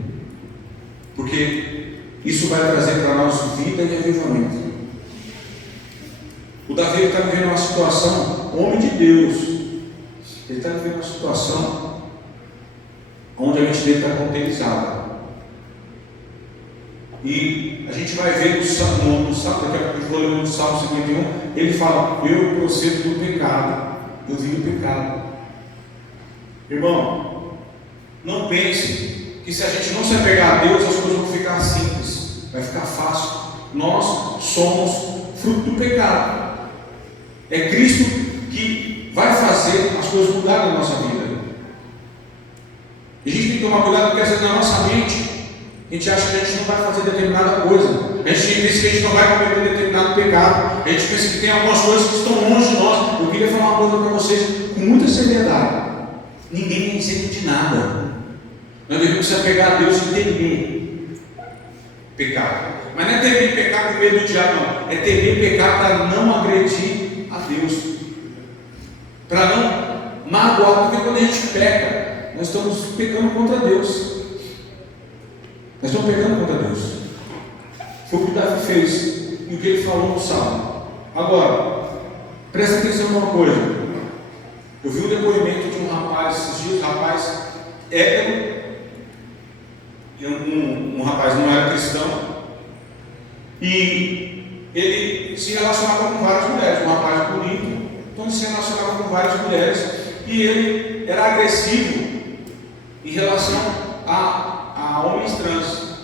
Porque isso vai trazer para nós vida e avivamento. O Davi está vivendo uma situação, homem de Deus, ele está vivendo uma situação onde a mente dele está cauterizada. E a gente vai ver no Salmo, daqui a pouco eu vou ler no Salmo 51, ele fala: eu procedo do pecado, eu vim do pecado. Irmão, não pense que se a gente não se apegar a Deus, as coisas vão ficar simples, vai ficar fácil. Nós somos fruto do pecado. É Cristo que vai fazer as coisas mudarem na nossa vida. E a gente tem que tomar cuidado, porque às vezes na nossa mente a gente acha que a gente não vai fazer determinada coisa, a gente pensa que a gente não vai cometer determinado pecado, a gente pensa que tem algumas coisas que estão longe de nós. Eu queria falar uma coisa para vocês com muita seriedade: ninguém é isento de nada. Nós devemos se apegar a Deus e temer pecado. Mas não é temer pecado com medo do diabo, não. É temer pecado para não agredir a Deus, para não magoar, porque quando a gente peca, nós estamos pecando contra Deus. Nós estamos pecando contra Deus. Foi o que Davi fez e o que ele falou no Salmo. Agora, presta atenção numa coisa. Eu vi um depoimento de um rapaz esses dias, um rapaz hétero, um rapaz não era cristão, e ele se relacionava com várias mulheres, um rapaz bonito, então ele se relacionava com várias mulheres, e ele era agressivo em relação a homens trans,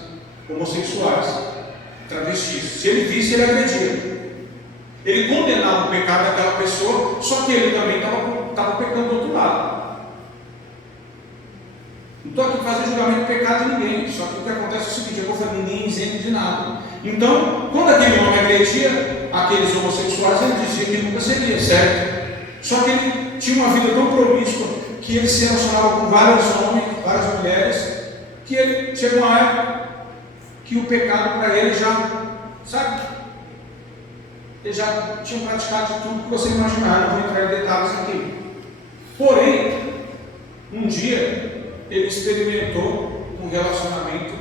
homossexuais, travestis. Se ele visse, ele agredia. Ele condenava o pecado daquela pessoa, só que ele também estava pecando do outro lado. Não estou aqui fazendo julgamento de pecado de ninguém, só que o que acontece é o seguinte: eu vou falar, ninguém é isento de nada. Então, quando aquele homem agredia aqueles homossexuais, ele dizia que nunca seria, certo? Só que ele tinha uma vida tão promíscua que ele se relacionava com vários homens, várias mulheres, que ele chegou uma época que o pecado para ele já, sabe, ele já tinha praticado de tudo que você imaginar. Não vou entrar em detalhes aqui. Porém, um dia ele experimentou um relacionamento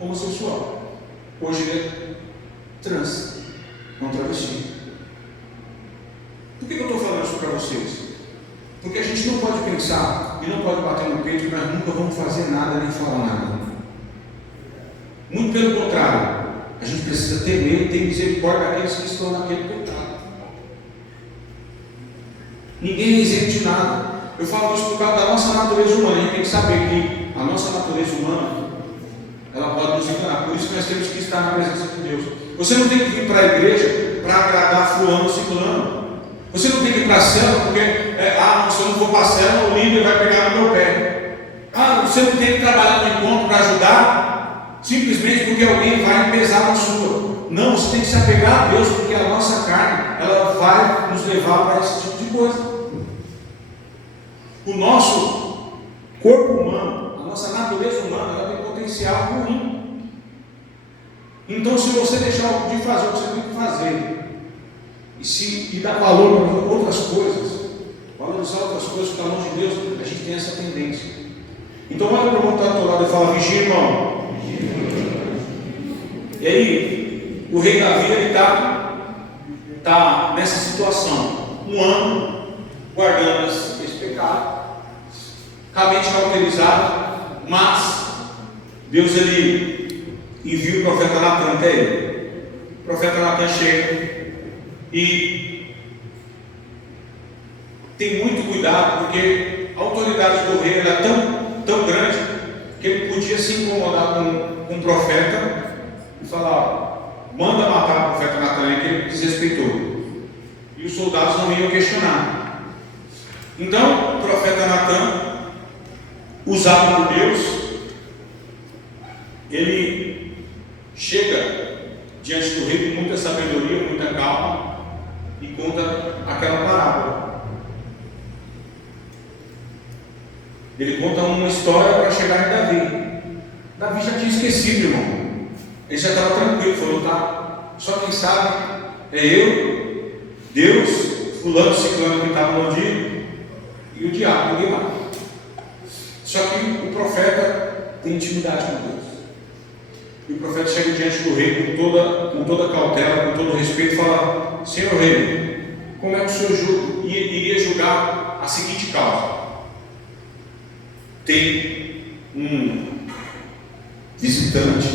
homossexual. Hoje ele é trans, não travesti. Por que eu estou falando isso para vocês? Porque a gente não pode pensar e não pode bater no peito que nós nunca vamos fazer nada nem falar nada. Muito pelo contrário, a gente precisa temer e ter misericórdia daqueles que estão naquele pecado. Ninguém é isento de nada. Eu falo isso por causa da nossa natureza humana. A gente tem que saber que a nossa natureza humana, ela pode nos enganar. Por isso que nós temos que estar na presença de Deus. Você não tem que vir para a igreja para agradar fulano ou ciclano. Você não tem que ir para a célula porque, se eu não for para a célula, o líder vai pegar no meu pé. Você não tem que trabalhar no encontro para ajudar, simplesmente porque alguém vai pesar na sua. Não, você tem que se apegar a Deus, porque a nossa carne, ela vai nos levar para esse tipo de coisa. O nosso corpo humano, a nossa natureza humana, ela tem potencial ruim. Então, se você deixar de fazer o que você tem que fazer, e dar valor para outras coisas, valorizar outras coisas que estão longe de Deus, a gente tem essa tendência. Então olha para o outro lado e fala: vigia, irmão. E aí, o rei Davi está nessa situação, um ano, guardando esse pecado, com a mente cauterizada, mas Deus ele envia o profeta Natan até ele. O profeta Natan chega e tem muito cuidado, porque a autoridade do rei era tão grande que ele podia se incomodar com o profeta e falar: manda matar o profeta Natan, que ele desrespeitou. E os soldados não iam questionar. Então o profeta Natan, usado por Deus, ele chega diante do rei com muita sabedoria, muita calma, e conta aquela parábola. Ele conta uma história para chegar em Davi. Davi já tinha esquecido, irmão. Ele já estava tranquilo, falou: tá, só quem sabe é eu, Deus, fulano, ciclano que estava no dia, e o diabo, ninguém mais. Só que o profeta tem intimidade com Deus. E o profeta chega diante do rei com toda cautela, com todo respeito, e fala: Senhor rei, como é que o senhor iria julgar pegar a seguinte causa: tem um visitante,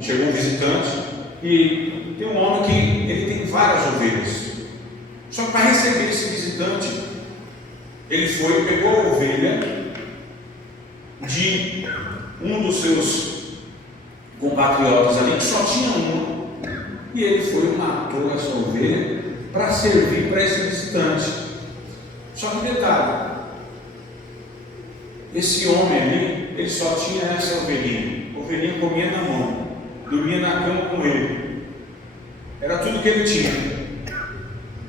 chegou um visitante e tem um homem que ele tem várias ovelhas. Só que para receber esse visitante, ele foi e pegou a ovelha de um dos seus compatriotas ali, que só tinha uma, e ele foi e matou essa ovelha para servir para esse visitante. Só que detalhe, esse homem ali, ele só tinha essa ovelhinha. A ovelhinha comia na mão, dormia na cama com ele, era tudo que ele tinha.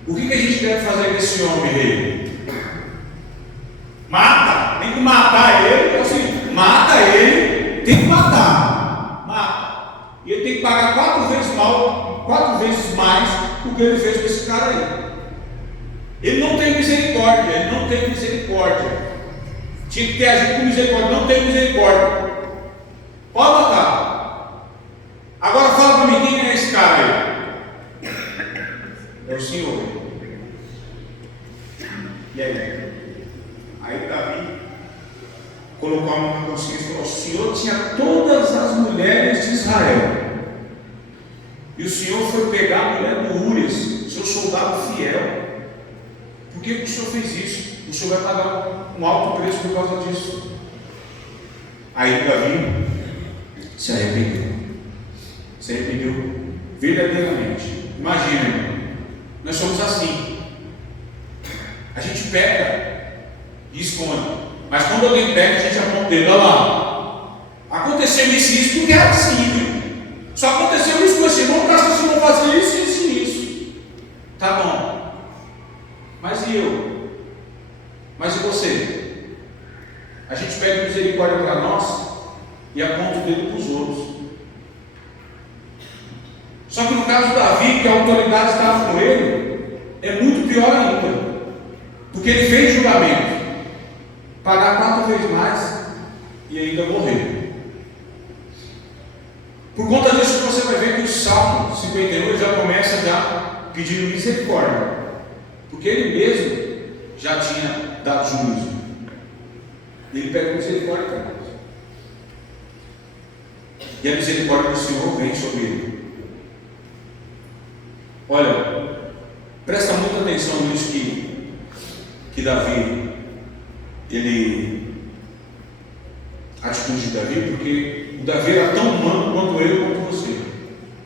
O que a gente deve fazer com esse homem aí? Mata, tem que matar ele. Assim, mata ele, tem que matar, mata, e ele tem que pagar 4 vezes mais do que ele fez com esse cara aí. Ele não tem misericórdia, tinha que ter agido com misericórdia, não tem misericórdia. Pode matar. Agora fala para mim, quem é esse cara aí? É o Senhor. E aí? Aí Davi colocou a mão na consciência e falou: o Senhor tinha todas as mulheres de Israel, e o Senhor foi pegar a mulher do Úrias, seu soldado fiel. Por que o Senhor fez isso? O Senhor vai pagar um alto preço por causa disso. Aí Davi se arrependeu verdadeiramente. Imagina, irmão, nós somos assim. A gente pega e esconde, mas quando alguém pega, a gente aponta o dedo. Olha lá, aconteceu isso porque é assim, viu? Só aconteceu isso com esse irmão, porque esse irmão fazia isso. Tá bom, mas e eu? Mas e você? A gente pede misericórdia para nós e aponta o dedo para os outros. Só que no caso de Davi, que a autoridade estava com ele, é muito pior ainda, porque ele fez julgamento, pagar 4 vezes mais e ainda morrer. Por conta disso, você vai ver que o Salmo 51 já começa pedindo misericórdia, porque ele mesmo já tinha dado juízo. Ele pede misericórdia para nós, e a misericórdia do Senhor vem sobre ele. Olha, presta muita atenção nisso que Davi, a atitude de Davi, porque o Davi era tão humano quanto eu, quanto você.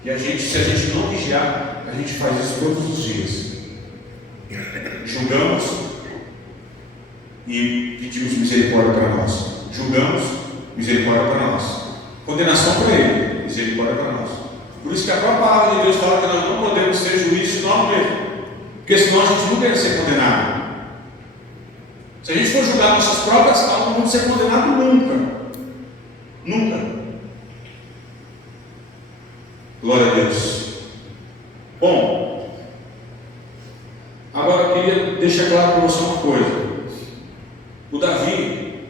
E se a gente não vigiar, a gente faz isso todos os dias. Julgamos e pedimos misericórdia para nós. Julgamos, misericórdia para nós. Condenação para ele, misericórdia para nós. Por isso que a própria palavra de Deus fala que nós não podemos ser juízes de nós mesmos, porque senão a gente nunca ia ser condenado. Se a gente for julgar nossas próprias causas, não vamos ser condenados nunca. Glória a Deus. Bom, agora eu queria deixar claro para você uma coisa. O Davi,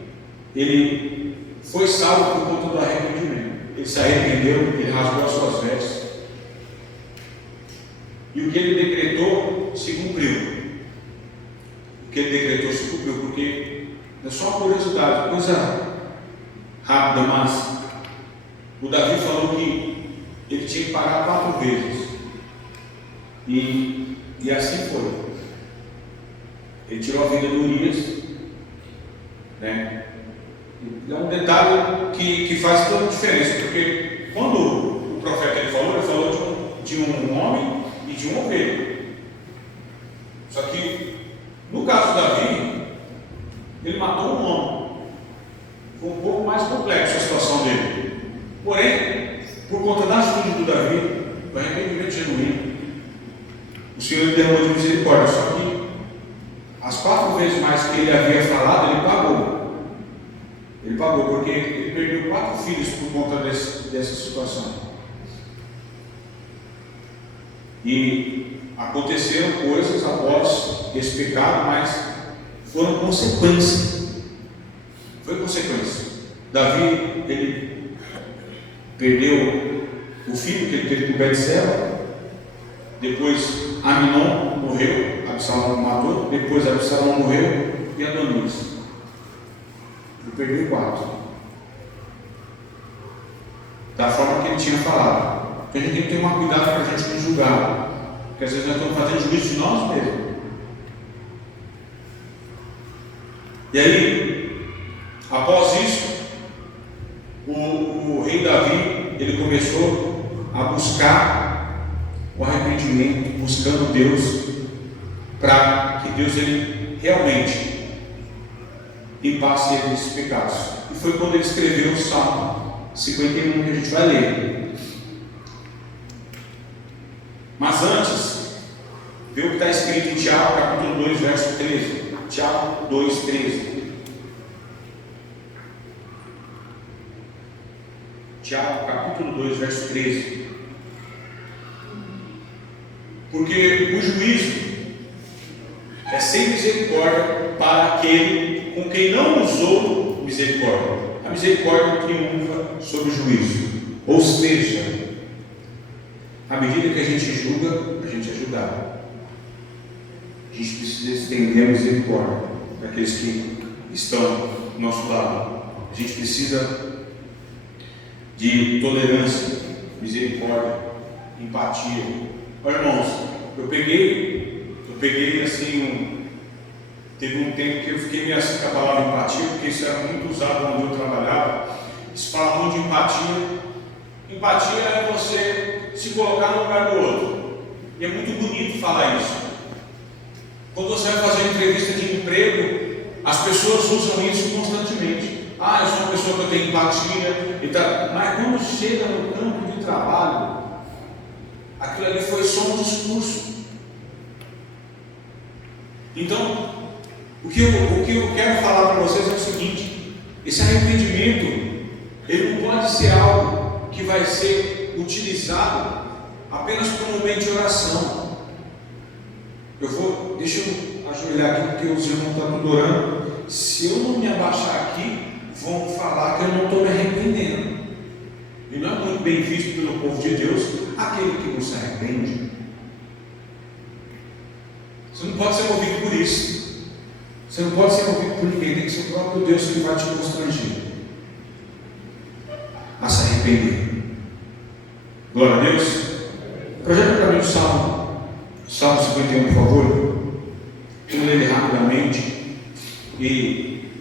ele foi salvo por conta do arrependimento. Ele se arrependeu, ele rasgou as suas vestes, e o que ele decretou se cumpriu. Porque é só uma curiosidade, coisa rápida, mas o Davi falou que ele tinha que pagar 4 vezes, e assim foi. Ele tirou a vida do Urias, né? É um detalhe que faz toda a diferença, porque quando o profeta ele falou de um homem e de uma ovelha. Só que no caso de Davi, ele matou um homem. Foi um pouco mais complexo a situação dele. Porém, por conta da atitude do Davi, do arrependimento genuíno, o Senhor lhe derramou de misericórdia. Só que as 4 vezes mais que ele havia falado, ele pagou. Ele pagou porque ele perdeu 4 filhos por conta dessa situação. E aconteceram coisas após esse pecado, mas foram consequências. Foi consequência. Davi, ele perdeu o filho que ele teve com Betseba. Depois Aminon morreu, Absalão matou, depois Absalão morreu e Adonias. Eu perdi 4. Da forma que ele tinha falado. Então a gente tem que tomar cuidado para a gente não julgar. Porque às vezes nós estamos fazendo juízo de nós mesmos. E aí, após isso, o rei Davi, ele começou a buscar o arrependimento, buscando Deus, para que Deus ele realmente limpasse ele desses pecados. E foi quando ele escreveu o Salmo 51 que a gente vai ler. Mas antes, vê o que está escrito em Tiago, capítulo 2, verso 13. Tiago 2, 13. Tiago, capítulo 2, verso 13. Porque o juízo é sem misericórdia para aquele com quem não usou misericórdia. A misericórdia triunfa sobre o juízo. Ou seja, à medida que a gente julga, a gente é julgado. A gente precisa estender a misericórdia para aqueles que estão do nosso lado. A gente precisa de tolerância, misericórdia, empatia. Olha, irmãos, eu peguei assim, teve um tempo que eu fiquei meio assim com a palavra empatia, porque isso era muito usado quando eu trabalhava. Isso fala muito de empatia. Empatia é você se colocar no lugar do outro. E é muito bonito falar isso. Quando você vai fazer uma entrevista de emprego, as pessoas usam isso constantemente. Eu sou uma pessoa que eu tenho empatia e tal. Mas quando chega no campo de trabalho, aquilo ali foi só um discurso. Então, o que eu quero falar para vocês é o seguinte: esse arrependimento, ele não pode ser algo que vai ser utilizado apenas por um momento de oração. Deixa eu ajoelhar aqui, porque os irmãos estão tudo orando. Se eu não me abaixar aqui, vão falar que eu não estou me arrependendo. E não é muito bem visto pelo povo de Deus aquele que não se arrepende. Você não pode ser movido por isso. Você não pode ser movido por ninguém. Tem que ser o próprio Deus que vai te constranger a se arrepender. Glória a Deus. Projeta para mim o Salmo 51, por favor. Vamos ler ele rapidamente. E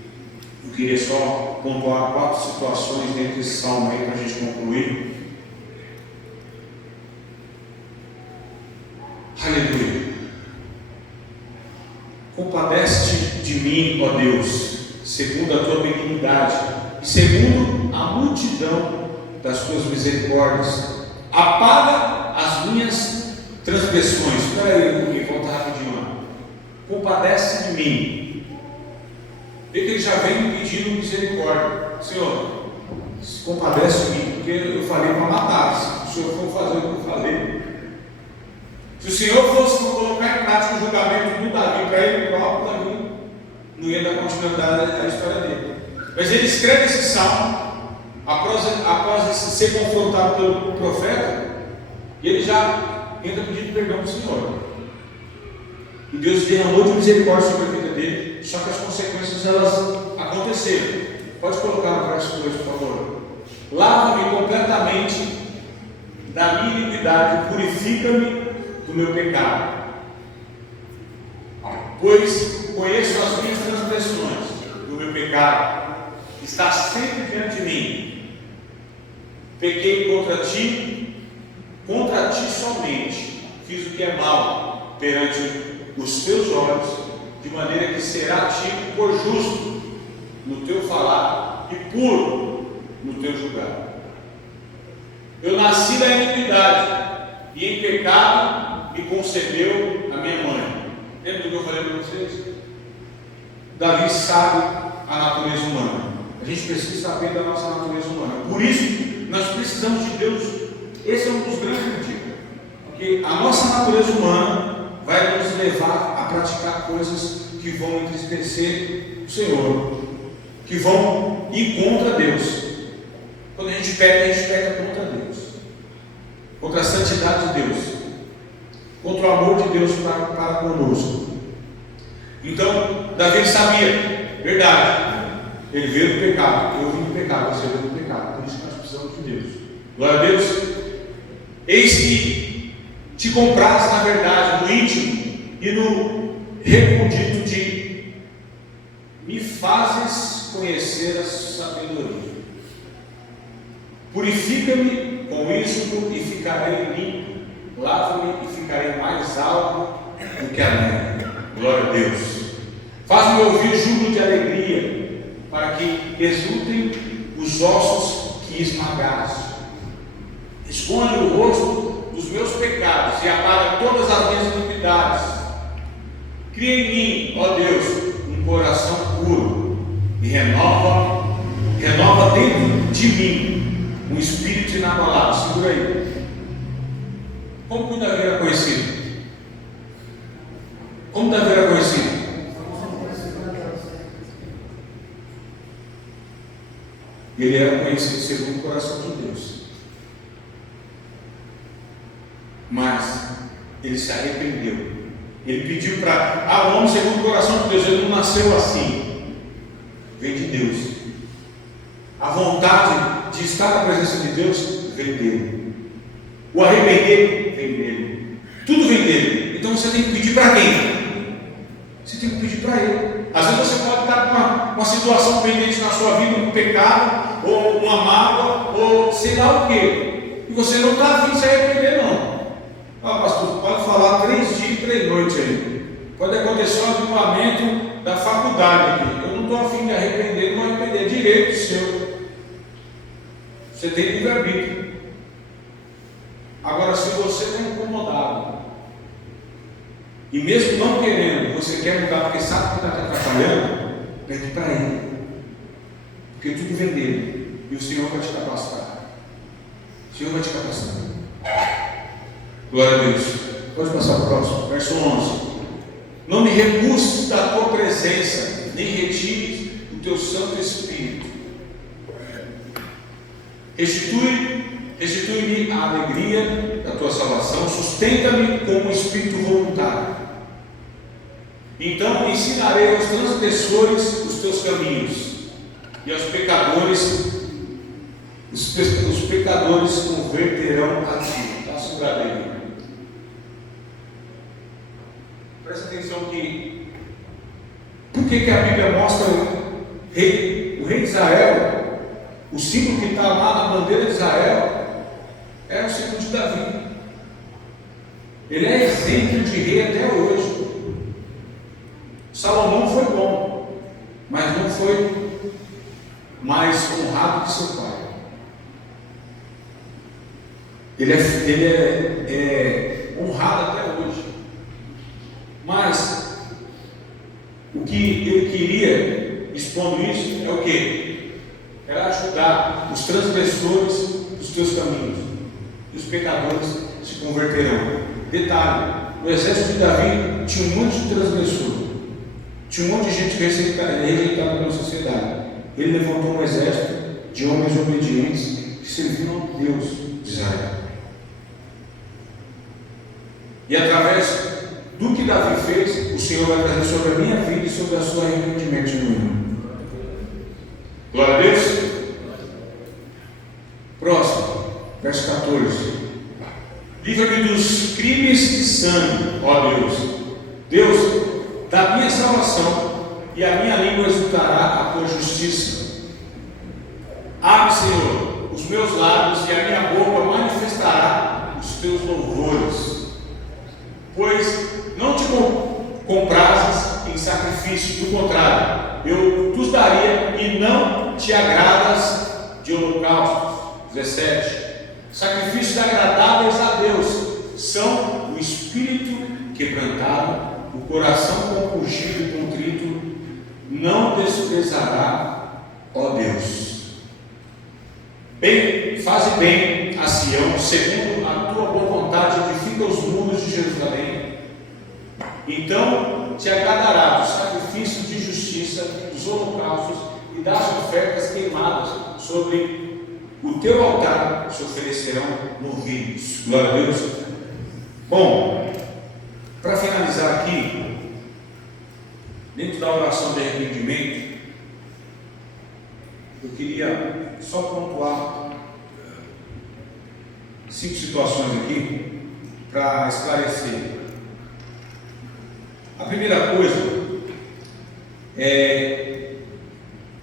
eu queria só pontuar 4 situações dentro desse salmo aí para a gente concluir. Aleluia. Compadece-te de mim, ó Deus, segundo a tua benignidade e segundo a multidão das tuas misericórdias. Apaga as minhas transgressões. Espera aí, volta rapidinho lá. Compadece de mim. Vê que ele já vem pedindo misericórdia. Senhor, se compadece de mim, porque eu falei para matar. Se o Senhor for fazer o que eu falei, se o Senhor fosse colocar em prática o julgamento do Davi para ele próprio, Davi não ia dar continuidade à história dele. Mas ele escreve esse salmo após ser confrontado pelo profeta, e ele já entra pedindo perdão para o Senhor. E Deus derramou de misericórdia sobre a vida dele, só que as consequências elas aconteceram. Pode colocar no verso 2, por favor. Lava-me completamente da minha iniquidade, purifica-me do meu pecado, pois conheço as minhas transgressões, do meu pecado está sempre diante de mim. Pequei contra ti somente fiz o que é mal perante os teus olhos, de maneira que será tido por justo no teu falar e puro no teu julgar. Eu nasci da iniquidade, e em pecado me concebeu a minha mãe. Lembra do que eu falei para vocês? Davi sabe a natureza humana. A gente precisa saber da nossa natureza humana. Por isso, nós precisamos de Deus. Esse é um dos grandes motivos. Porque a nossa natureza humana vai nos levar a praticar coisas que vão entristecer o Senhor, que vão ir contra Deus. Quando a gente peca contra Deus, contra a santidade de Deus. contra o amor de Deus para conosco. Então, Davi sabia, verdade, ele veio do pecado, eu vim do pecado, você veio do pecado, por isso que nós precisamos de Deus. Glória a Deus. Eis que te compraz na verdade, no íntimo e no recôndito de me fazes conhecer a sabedoria. Purifica-me com ísopo e ficarei limpo, lava-me e ficarei mais alto do que a neve. Glória a Deus. Faz-me ouvir júbilo de alegria, para que exultem os ossos que esmagaste. Esconde o rosto dos meus pecados e apaga todas as minhas iniquidades. Cria em mim, ó Deus, um coração puro e renova dentro de mim um espírito inabalável. Segura aí. Como que Davi era conhecido? Como Davi era conhecido? Ele era conhecido segundo o coração de Deus. Mas ele se arrependeu. Ele pediu para o homem segundo o coração de Deus. Ele não nasceu assim. Vem de Deus. A vontade de estar na presença de Deus vem dele. O arrepender vem dele. Tudo vem dele. Então você tem que pedir para quem? Você tem que pedir para ele. Às vezes você pode estar com uma situação pendente na sua vida, um pecado, ou uma mágoa, ou sei lá o que. E você não está afim de se arrepender, não. Ah, pastor, pode falar 3 dias e 3 noites aí. Pode acontecer um avivamento da faculdade aqui. Eu não estou afim de arrepender, não arrepender. É direito seu. Você tem livre-arbítrio. Agora, se você está incomodado, e mesmo não querendo, você quer mudar porque sabe que está te atrapalhando, pede para ele. Porque tudo vem dele. E o Senhor vai te capacitar. O Senhor vai te capacitar. Glória a Deus. Pode passar para o próximo. Verso 11. Não me recuses da tua presença, nem retires o teu Santo Espírito. Restitui-me a alegria da tua salvação, sustenta-me com um espírito voluntário. Então ensinarei aos transgressores os teus caminhos, e aos pecadores, os pecadores converterão a ti. Está segurado aí. Presta atenção que por que a Bíblia mostra o rei de Israel? O símbolo que está lá na bandeira de Israel é o símbolo de Davi. Ele é exemplo de rei até hoje. Salomão foi bom, mas não foi mais honrado que seu pai. Ele é honrado até hoje. Mas o que ele queria, expondo isso, é o quê? Era ajudar os transgressores dos teus caminhos, e os pecadores se converterão. Detalhe: o exército de Davi tinha um monte de transgressor, tinha um monte de gente rejeitada pela sociedade. Ele levantou um exército de homens obedientes que serviam ao Deus de Israel. E através do que Davi fez, o Senhor vai trazer sobre a minha vida e sobre a sua arrependimento no mundo. Glória a Deus. Próximo, verso 14. Livra-me dos crimes de sangue, ó Deus. Deus, da minha salvação, e a minha língua exultará a tua justiça. Abre, Senhor, os meus lábios, e a minha boca manifestará os teus louvores. Pois não te comprases em sacrifício, do contrário, eu te daria, e não te agradas de holocaustos. 17. Sacrifícios agradáveis a Deus são o espírito quebrantado, o coração compungido e contrito, não desprezará, ó Deus. Faze bem a Sião, segundo a tua boa vontade, edifica os muros de Jerusalém. Então te agradará dos sacrifícios de justiça, dos holocaustos e das ofertas queimadas. Sobre o teu altar se oferecerão novilhos. Glória a Deus. Bom, Para finalizar aqui, dentro da oração de arrependimento, eu queria só pontuar 5 situações aqui para esclarecer. A primeira coisa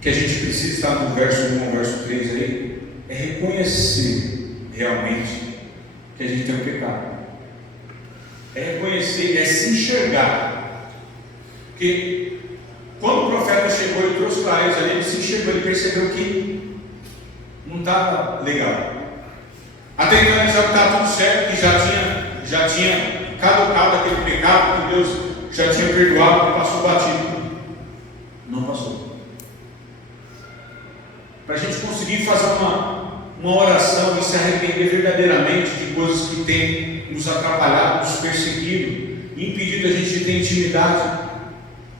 que a gente precisa estar no verso 1 ao verso 3 aí, é reconhecer realmente que a gente tem um pecado. É reconhecer, é se enxergar. Porque quando o profeta chegou, ele trouxe para eles ali, ele se enxergou, ele percebeu que não estava legal. Até então ele já estava tudo certo, que já tinha caducado aquele pecado, que Deus já tinha perdoado, que passou batido. Não passou. Para a gente conseguir fazer uma oração e se arrepender verdadeiramente de coisas que têm nos atrapalhado, nos perseguido, impedido a gente de ter intimidade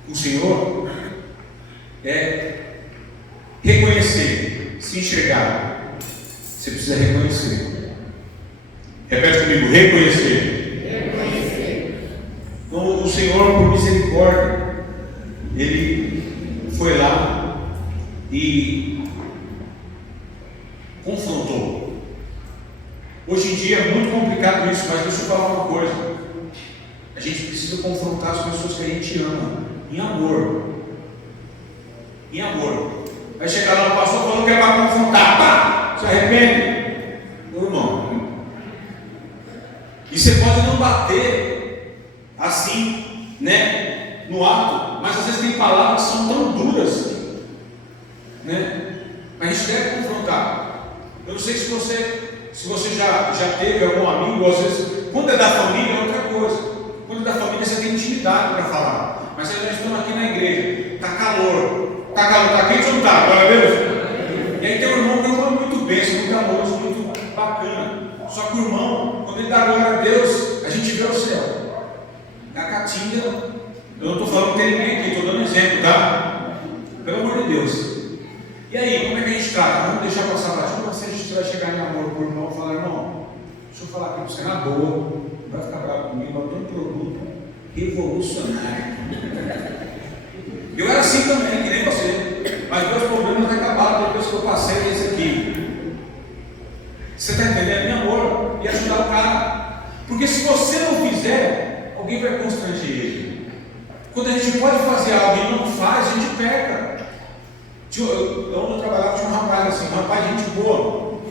com o Senhor, é reconhecer, se enxergar. Você precisa reconhecer. Repete comigo: reconhecer. Então, o Senhor, por misericórdia, Ele foi lá e confrontou. Hoje em dia é muito complicado isso, mas deixa eu falar uma coisa: a gente precisa confrontar as pessoas que a gente ama, em amor. Em amor. Vai chegar lá, o pastor falou que é para confrontar, pá, se arrepende. Meu irmão, e você pode não bater assim, né, no ato, mas às vezes tem palavras que são tão duras, né? Mas a gente deve confrontar. Eu não sei se você já teve algum amigo, às vezes, quando é da família é outra coisa. Quando é da família você tem intimidade para falar. Mas nós estamos aqui na igreja, está calor, está quente ou não está? Glória a Deus. E aí tem um irmão que eu amo muito bem, muito amoroso, muito bacana. Só que o irmão, quando ele dá glória a Deus, a gente vê o céu. A Catinha, eu não estou falando que tem ninguém aqui, estou dando exemplo, tá? Pelo amor de Deus. E aí, como é que a gente trata? Vamos deixar passar batido, mas se a gente vai chegar em amor com o irmão e falar: irmão, deixa eu falar aqui para você na boa, não vai ficar bravo comigo, eu tenho um produto revolucionário. Eu era assim também, que nem você, mas meus problemas acabaram depois que eu passei esse aqui. Você está entendendo? Meu amor, e ajudar o cara, porque se você não fizer, alguém vai constranger ele. Quando a gente pode fazer algo e não faz, a gente peca. Onde eu trabalhava, tinha um rapaz assim, um rapaz de gente boa,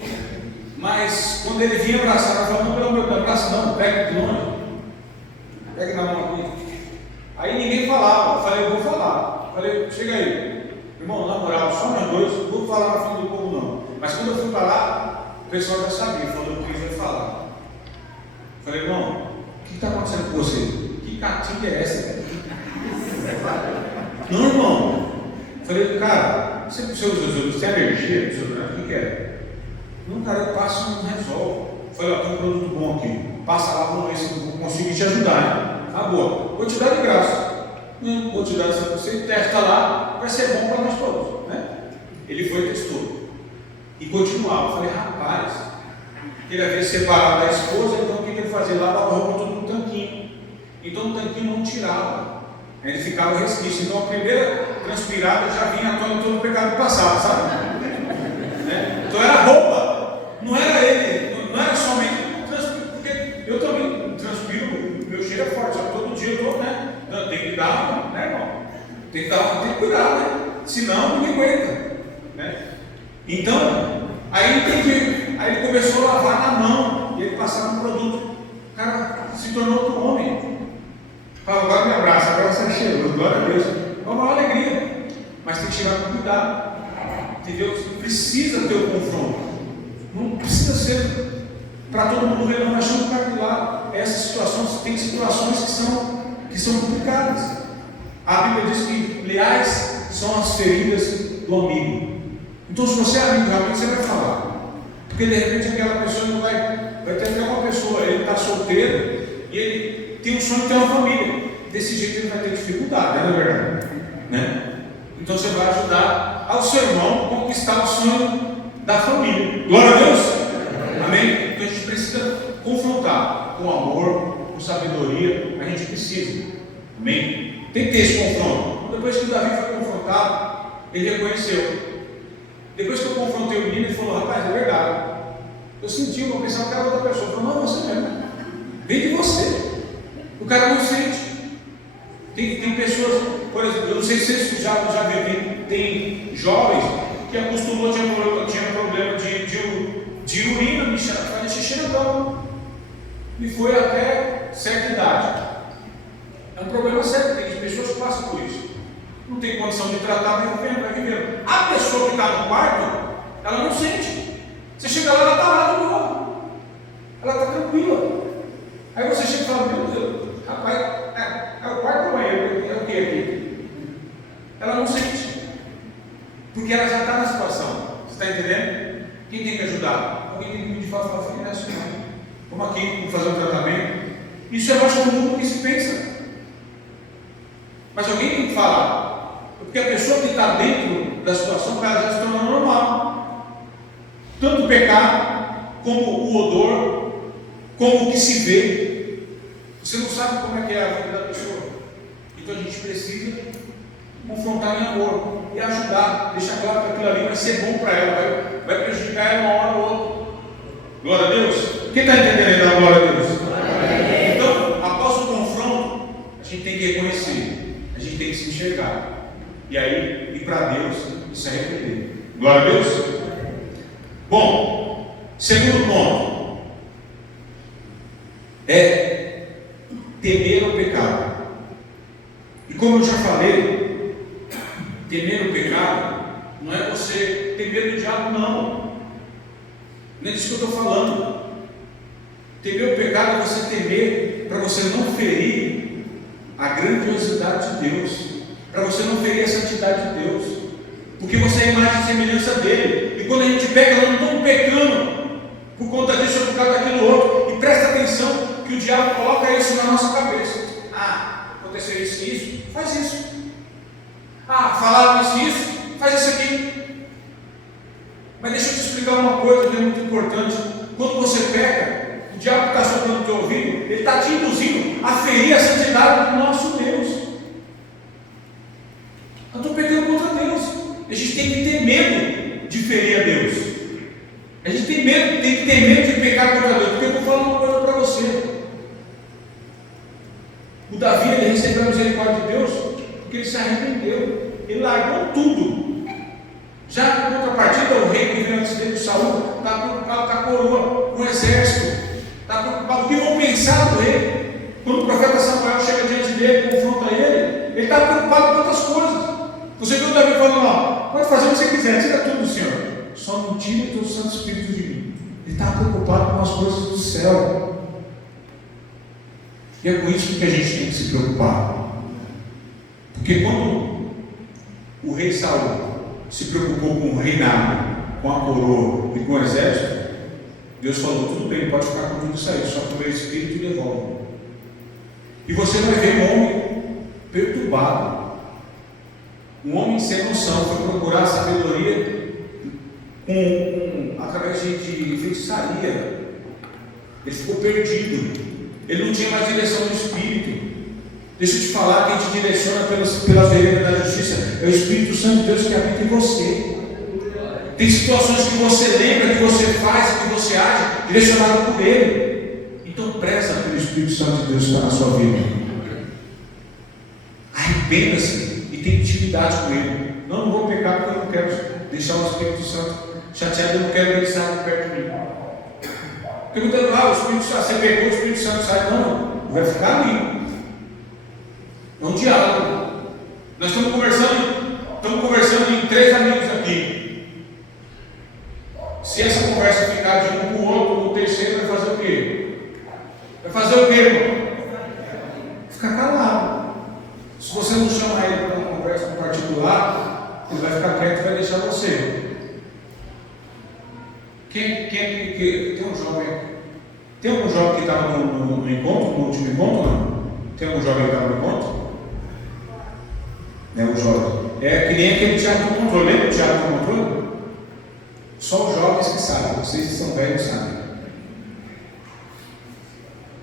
mas quando ele vinha abraçar, eu falava: não, pelo amor de Deus, abraça não, pega de longe, pega na mão aqui. Aí ninguém falava. Eu falei: eu vou falar. Eu falei: chega aí, irmão, na moral, só nós dois, não vou falar na frente do povo não. Mas quando eu fui para lá, o pessoal já sabia, falou que eu ia falar. Eu falei: irmão, o que está acontecendo com você? Que catinga é essa? Não, irmão. Eu falei: cara, você tem alergia? O que é? Não, cara, eu passo e não resolve. Eu falei: ó, tem um produto bom aqui, passa lá, vamos ver se eu consigo te ajudar, hein? Ah, boa, vou te dar de graça. Não, vou te dar, se você testa lá, vai ser bom para nós todos, né? Ele foi e testou e continuava. Eu falei: rapaz, ele havia separado da esposa, então o que ele fazia? Lavava a roupa tudo no tanquinho. Então o tanquinho não tirava, ele ficava resquício. Então a primeira transpirada já vinha à tona todo o pecado passado, sabe? Né? Então era roupa, não era ele, não era somente porque eu também transpiro, meu cheiro é forte, só que todo dia eu estou, né? Tem que dar, né, irmão? Tem que cuidar, né? Senão ninguém aguenta, né? Então, aí entendi. Aí ele começou a lavar na mão e ele passava um produto. O cara se tornou outro homem. Fala: agora me abraça, agora você é cheiroso, glória a Deus. É uma maior alegria. Mas tem que tirar com cuidado. Entendeu? Você precisa ter o confronto. Não precisa ser para todo mundo ver, não, achando o cara de lá. Essas situações, tem situações que são complicadas. A Bíblia diz que leais são as feridas do amigo. Então, se você é amigo realmente, você vai falar. Porque de repente aquela pessoa não vai ter até uma pessoa, ele está solteiro e ele tem um sonho de ter uma família. Desse jeito ele vai ter dificuldade, não é verdade? Né? Então você vai ajudar ao seu irmão a conquistar o sonho da família. Glória a Deus! Amém? Então a gente precisa confrontar com amor, com sabedoria, a gente precisa. Amém? Tem que ter esse confronto. Depois que o Davi foi confrontado, ele reconheceu. Depois que eu confrontei o menino, ele falou: rapaz, é verdade. Eu senti, eu pensava que era outra pessoa. Eu falei: não, é você mesmo. Vem de você. O cara não sente. Tem pessoas, por exemplo, eu não sei se vocês já viram, tem jovens que acostumou, tinha problema de urina, fazia xixi na cama. E foi até certa idade. É um problema sério, tem pessoas que passam por isso. Não tem condição de tratar, vai vivendo. A pessoa que está no quarto, ela não sente. Você chega lá, ela está lá de novo. Ela está tranquila. Aí você chega e fala: meu Deus, rapaz, é o quarto ou banheiro? É o que aqui? Ela não sente. Porque ela já está na situação. Você está entendendo? Quem tem que ajudar? Alguém tem que pedir para falar: filho, não é assim não. Vamos aqui, vamos fazer um tratamento. Isso é mais comum do que se pensa. Mas alguém tem que falar. Porque a pessoa que está dentro da situação, ela já se torna normal. Tanto o pecado, como o odor, como o que se vê. Você não sabe como é que é a vida da pessoa. Então a gente precisa confrontar em amor e ajudar, deixar claro que aquilo ali vai ser bom para ela, vai prejudicar ela uma hora ou outra. Glória a Deus. Quem está entendendo a glória a Deus? Então, após o confronto, a gente tem que reconhecer, a gente tem que se enxergar, e aí ir para Deus e se arrepender. Glória a Deus. Bom, segundo ponto é temer o pecado. E como eu já falei, temer o pecado não é você ter medo do diabo, não. Não é disso que eu estou falando. Temer o pecado é você temer para você não ferir a grandiosidade de Deus, para você não ferir a santidade de Deus, porque você é a imagem e semelhança dele. E quando a gente peca, nós não estamos pecando por conta disso ou por causa daquilo outro. E presta atenção que o diabo coloca isso na nossa cabeça. Aconteceu isso e isso, faz isso. Falaram isso e isso, faz isso aqui. Mas deixa eu te explicar uma coisa que é muito importante. Quando você peca, o diabo que está soprando no teu ouvido, ele está te induzindo a ferir a santidade do nosso Deus. Eu estou pecando contra Deus. A gente tem que ter medo de ferir a Deus. A gente tem que ter medo de pecar contra Deus. Porque eu vou falar uma coisa para você. O Davi, ele recebeu a misericórdia de Deus porque ele se arrependeu. Ele largou tudo. Já em contrapartida, o rei que veio antes dele, Saul, está preocupado com a coroa, com o exército, está preocupado com o que vão pensar do rei. Quando o profeta Samuel chega diante dele, confronta ele está preocupado com outras coisas. Você viu o Davi falando: pode fazer o que você quiser, tira tudo, Senhor, só não tire todo o Santo Espírito de mim. Ele está preocupado com as coisas do céu. E é com isso que a gente tem que se preocupar. Porque quando o rei Saul se preocupou com o reinado, com a coroa e com o exército, Deus falou: tudo bem, pode ficar com tudo isso aí, só que o meu espírito devolve. E você vai ver um homem perturbado, um homem sem noção, foi procurar sabedoria através de feitiçaria. Ele ficou perdido, ele não tinha mais direção do espírito. Deixa eu te falar, quem te direciona pelas veredas da justiça é o Espírito Santo de Deus que habita em você. Tem situações que você lembra, que você faz, que você age, direcionado por Ele. Então preza pelo Espírito Santo de Deus que está na sua vida. Arrependa-se e tenha intimidade com Ele. Não vou pecar porque eu não quero deixar o Espírito Santo chateado, eu não quero que Ele saia perto de mim. Perguntando: o Espírito Santo, você pecou, o Espírito Santo sai? Não, vai ficar ali. É um diálogo. Nós estamos conversando em 3 amigos aqui. Se essa conversa ficar de um para o outro, o terceiro vai fazer o quê? Irmão? Ficar calado. Se você não chamar ele para uma conversa particular, ele vai ficar quieto e vai deixar você. Tem algum jovem que estava no encontro, no último encontro, não? Tem algum jovem que estava no encontro? O jovem. É que nem aquele teatro do controle. Lembra do teatro do controle? Só os jovens que sabem, vocês que são velhos sabem.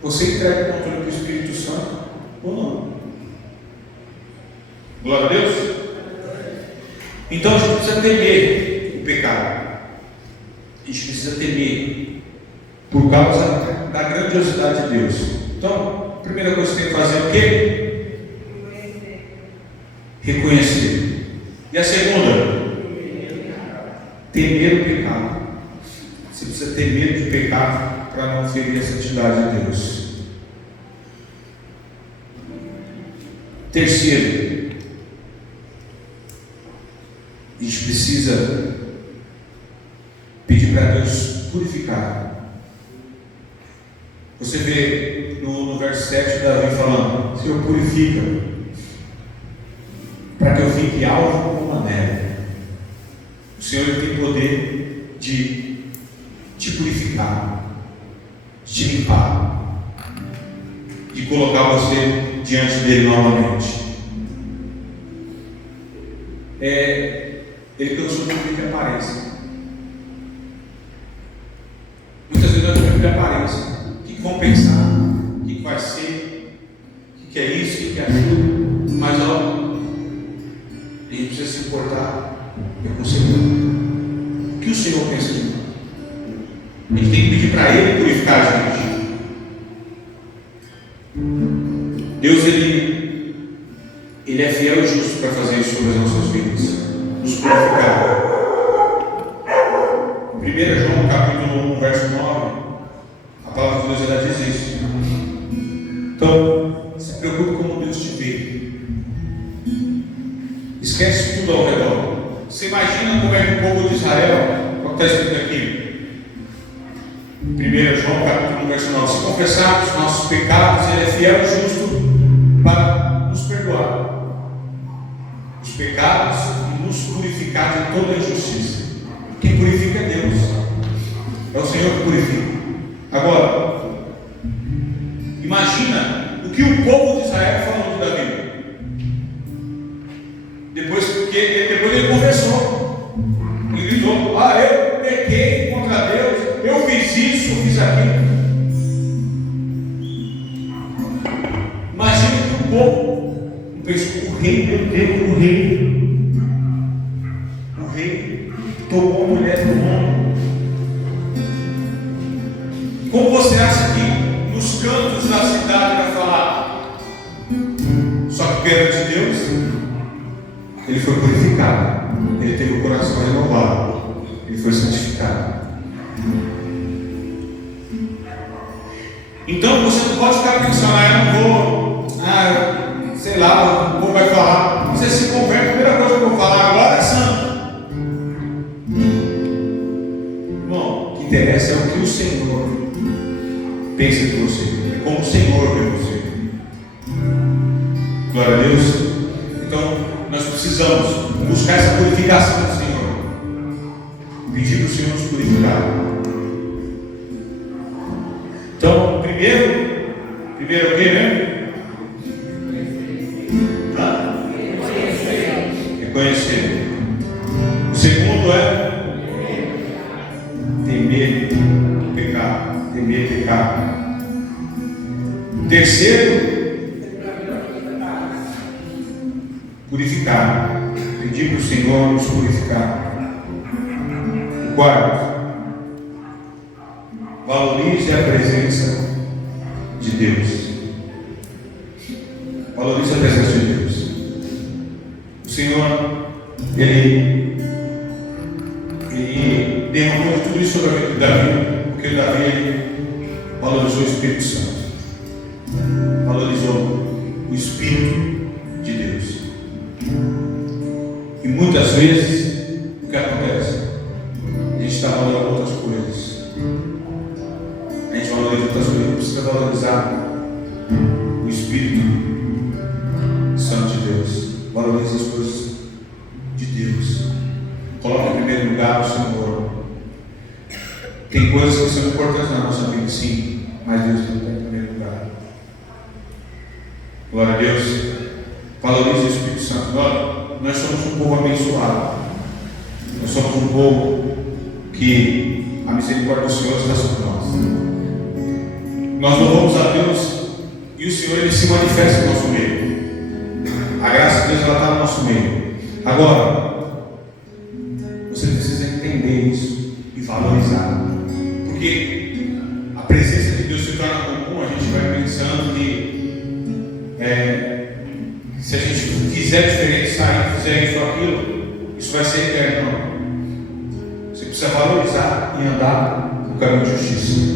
Você entrega o controle para o Espírito Santo ou não? Glória a Deus. Então a gente precisa temer o pecado. A gente precisa temer por causa da grandiosidade de Deus. Então, a primeira coisa que você tem que fazer é o quê? Reconhecer. E a segunda? Temer o pecado. Você precisa ter medo de pecado para não ferir a santidade de Deus. Terceiro, a gente precisa pedir para Deus purificar. Você vê no verso 7 Davi falando: Senhor, purifica para que eu fique alvo como uma neve. O Senhor tem poder de te purificar, de te limpar, de colocar você diante dele novamente. Ele cansou de viver de aparência. Muitas vezes nós vivemos de aparência. O que vão pensar? O que vai ser? O que é isso? O que é aquilo? Mas ó, a gente precisa se importar com o Senhor. O que o Senhor pensa de nós? A gente tem que pedir para Ele purificar a gente. Deus, Ele é fiel e justo para fazer isso sobre as nossas vidas, nos purificar. 1 João capítulo 1, verso 9, a palavra de Deus ela diz isso. Então, se preocupe como Deus te vê. Esquece tudo ao redor. Você imagina como é que o povo de Israel, como está escrito aqui, 1 João capítulo 1, verso 9: se confessarmos nossos pecados, Ele é fiel e justo para nos perdoar os pecados e nos purificar de toda a injustiça. Quem purifica é Deus, é o Senhor que purifica. Agora, imagina o que o povo de Israel falou de Davi. Depois ele confessou, ele gritou: eu pequei contra Deus, eu fiz isso, eu fiz aquilo. Imagina que o povo pensou: o rei, meu Deus, o rei tomou a mulher do homem. Como você acha que nos cantos da cidade vai falar? Só que perante Deus, ele foi purificado, ele teve o coração renovado, ele foi santificado. Então você não pode ficar pensando: eu não vou, sei lá, o povo vai falar. Você se converte, a primeira coisa que eu vou falar agora é santo. Bom, o que interessa é o que o Senhor pensa de você, é como o Senhor vê você. Glória a Deus. Então, nós precisamos buscar essa purificação do Senhor, pedir para o Senhor nos purificar. Então, primeiro o que, né? Reconhecer. O segundo é temer o pecado. Temer pecado. Terceiro, purificar. Pedir para o Senhor nos purificar. Quarto, valorize a presença de Deus. Valorize a presença de Deus. O Senhor, Ele derramou tudo isso sobre a vida de Davi, porque Davi valorizou o Espírito Santo, valorizou o Espírito de Deus. E muitas vezes o que acontece? A gente está valorizando outras coisas. A gente valoriza outras coisas, precisa valorizar o Espírito Santo de Deus. Valorize as coisas de Deus. Coloque em primeiro lugar o Senhor. Tem coisas que são importantes na nossa vida, sim, mas Deus tem que estar em primeiro lugar. Glória a Deus. Valorize o Espírito Santo. Nós somos um povo abençoado. Nós somos um povo que a misericórdia do Senhor está sobre nós. Nós louvamos a Deus e o Senhor Ele se manifesta no nosso meio. A graça de Deus ela está no nosso meio. Agora, você precisa entender isso e valorizar, porque a presença de Deus se torna comum. A gente vai pensando que se a gente quiser diferente, sair, fizer isso ou aquilo, isso vai ser eterno. Não. Você precisa valorizar e andar no caminho de justiça.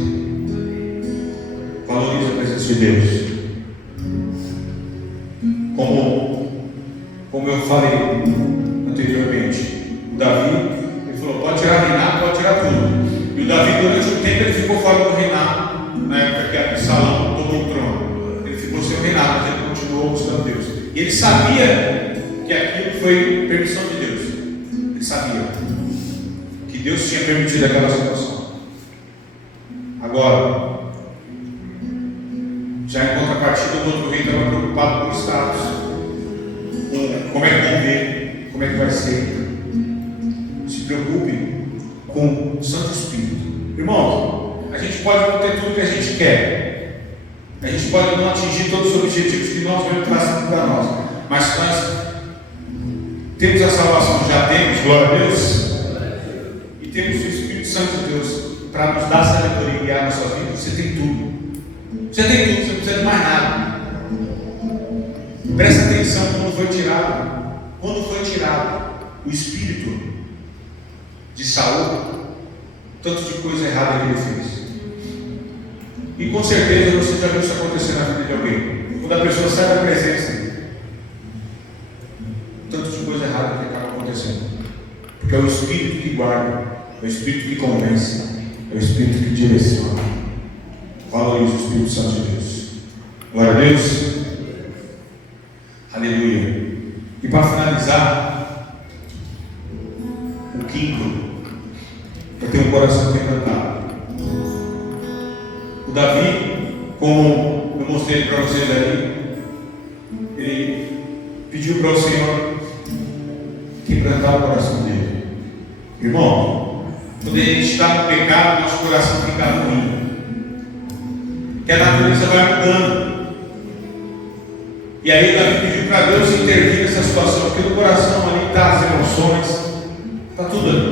Valorize a presença de Deus. Como eu falei anteriormente, o Davi, ele falou, pode tirar reinado, pode tirar tudo. E o Davi, durante um tempo, ele ficou fora do reinado, na época que Absalão tomou o trono. Ele ficou sem o reinado, mas ele continuou buscando Deus. E ele sabia que aquilo foi permissão de Deus. Ele sabia que Deus tinha permitido aquela situação. Agora, já em contrapartida, o outro rei estava preocupado com o status, com como é que vão ver, como é que vai ser. Se preocupe com o Santo Espírito. Irmãos, a gente pode não ter tudo que a gente quer, a gente pode não atingir todos os objetivos que nós mesmos traçamos para nós, mas nós temos a salvação, já temos, glória a Deus, e temos o Espírito Santo de Deus para nos dar sabedoria e guiar a nossa vida. Você tem tudo. Você tem tudo, você não precisa de mais nada. Presta atenção quando foi tirado. Quando foi tirado o espírito de Saul, tanto de coisa errada que ele fez. E com certeza você já viu isso acontecer na vida de alguém. Quando a pessoa sai da presença, tanto de coisa errada que acaba acontecendo. Porque é o Espírito que guarda, é o Espírito que convence, é o Espírito que direciona. Valorize o Espírito Santo de Deus. Glória a Deus. Aleluia. E para finalizar, o quinto é ter um coração quebrantado. O Davi, como eu mostrei para vocês ali, ele pediu para o Senhor quebrantar o coração dele. Irmão, quando a gente está no pecado, nosso coração fica ruim. Que a natureza vai mudando. E aí Davi pediu para Deus intervir nessa situação, porque no coração ali está as emoções, está tudo ali.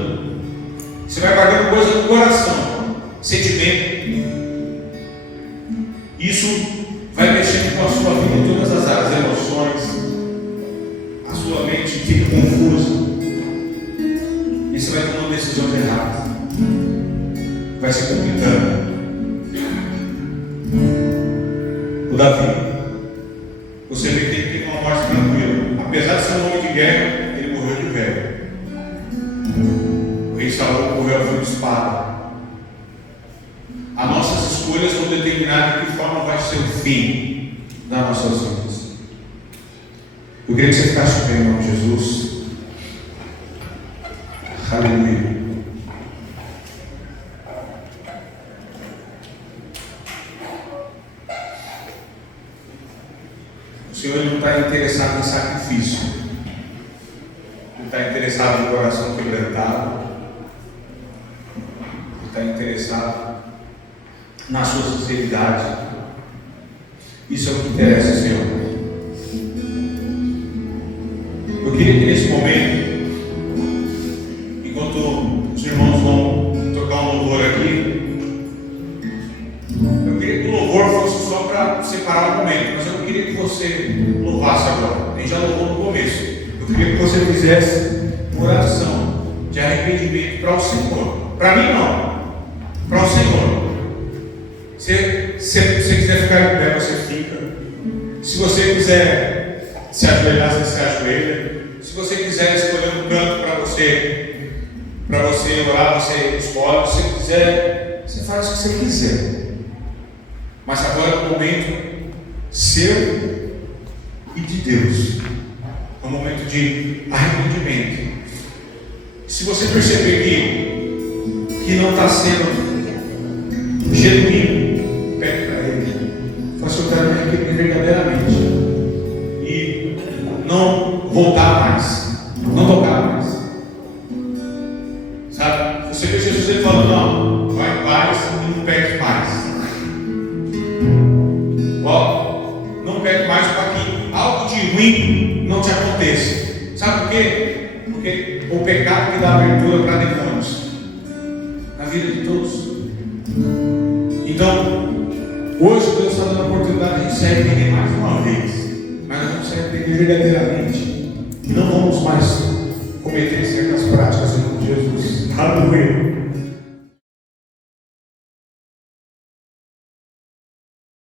Você vai guardando coisa no coração, sentimento. Isso vai mexendo com a sua vida em todas as áreas, emoções. A sua mente fica confusa. E você vai tomando decisões erradas. Vai se complicando. O Davi, você vê que ele teve uma morte tranquila. Apesar de ser um homem de guerra, ele morreu de velho. O rei Saul morreu a fio de espada. As nossas escolhas vão determinar de que forma vai ser o fim das nossas vidas. Eu queria que você ficasse bem, em nome de Jesus. Aleluia. O Senhor não está interessado em sacrifício. Ele está interessado no coração quebrantado. Ele está interessado na sua sinceridade. Isso é o que interessa, Senhor. Eu queria que nesse momento, enquanto os irmãos vão tocar um louvor aqui, eu queria que o louvor fosse só para separar o momento, mas eu não queria que você louvasse agora. A gente já louvou no começo. Eu queria que você fizesse uma oração de arrependimento para o Senhor. Para mim não, para o Senhor. Se você quiser ficar em pé, você fica. Se você quiser se ajoelhar, você se ajoelha. Se você quiser escolher um canto para você orar, você escolhe. Se você quiser, você faz o que você quiser. Mas agora é o momento seu e de Deus. É um momento de arrependimento. Se você perceber que não está sendo genuíno, pede para Ele. Faça o cara verdadeiramente. E não voltar mais. Não tocar mais. Sabe? Você vê Jesus falando, não, vai em paz e não pegue mais. Sabe por quê? Porque o pecado que dá abertura para demônios na vida de todos. Então, hoje Deus está dando a oportunidade de a gente servir Ele mais uma vez, mas nós vamos servir Ele verdadeiramente e não vamos mais cometer certas práticas em nome de Jesus. Aleluia.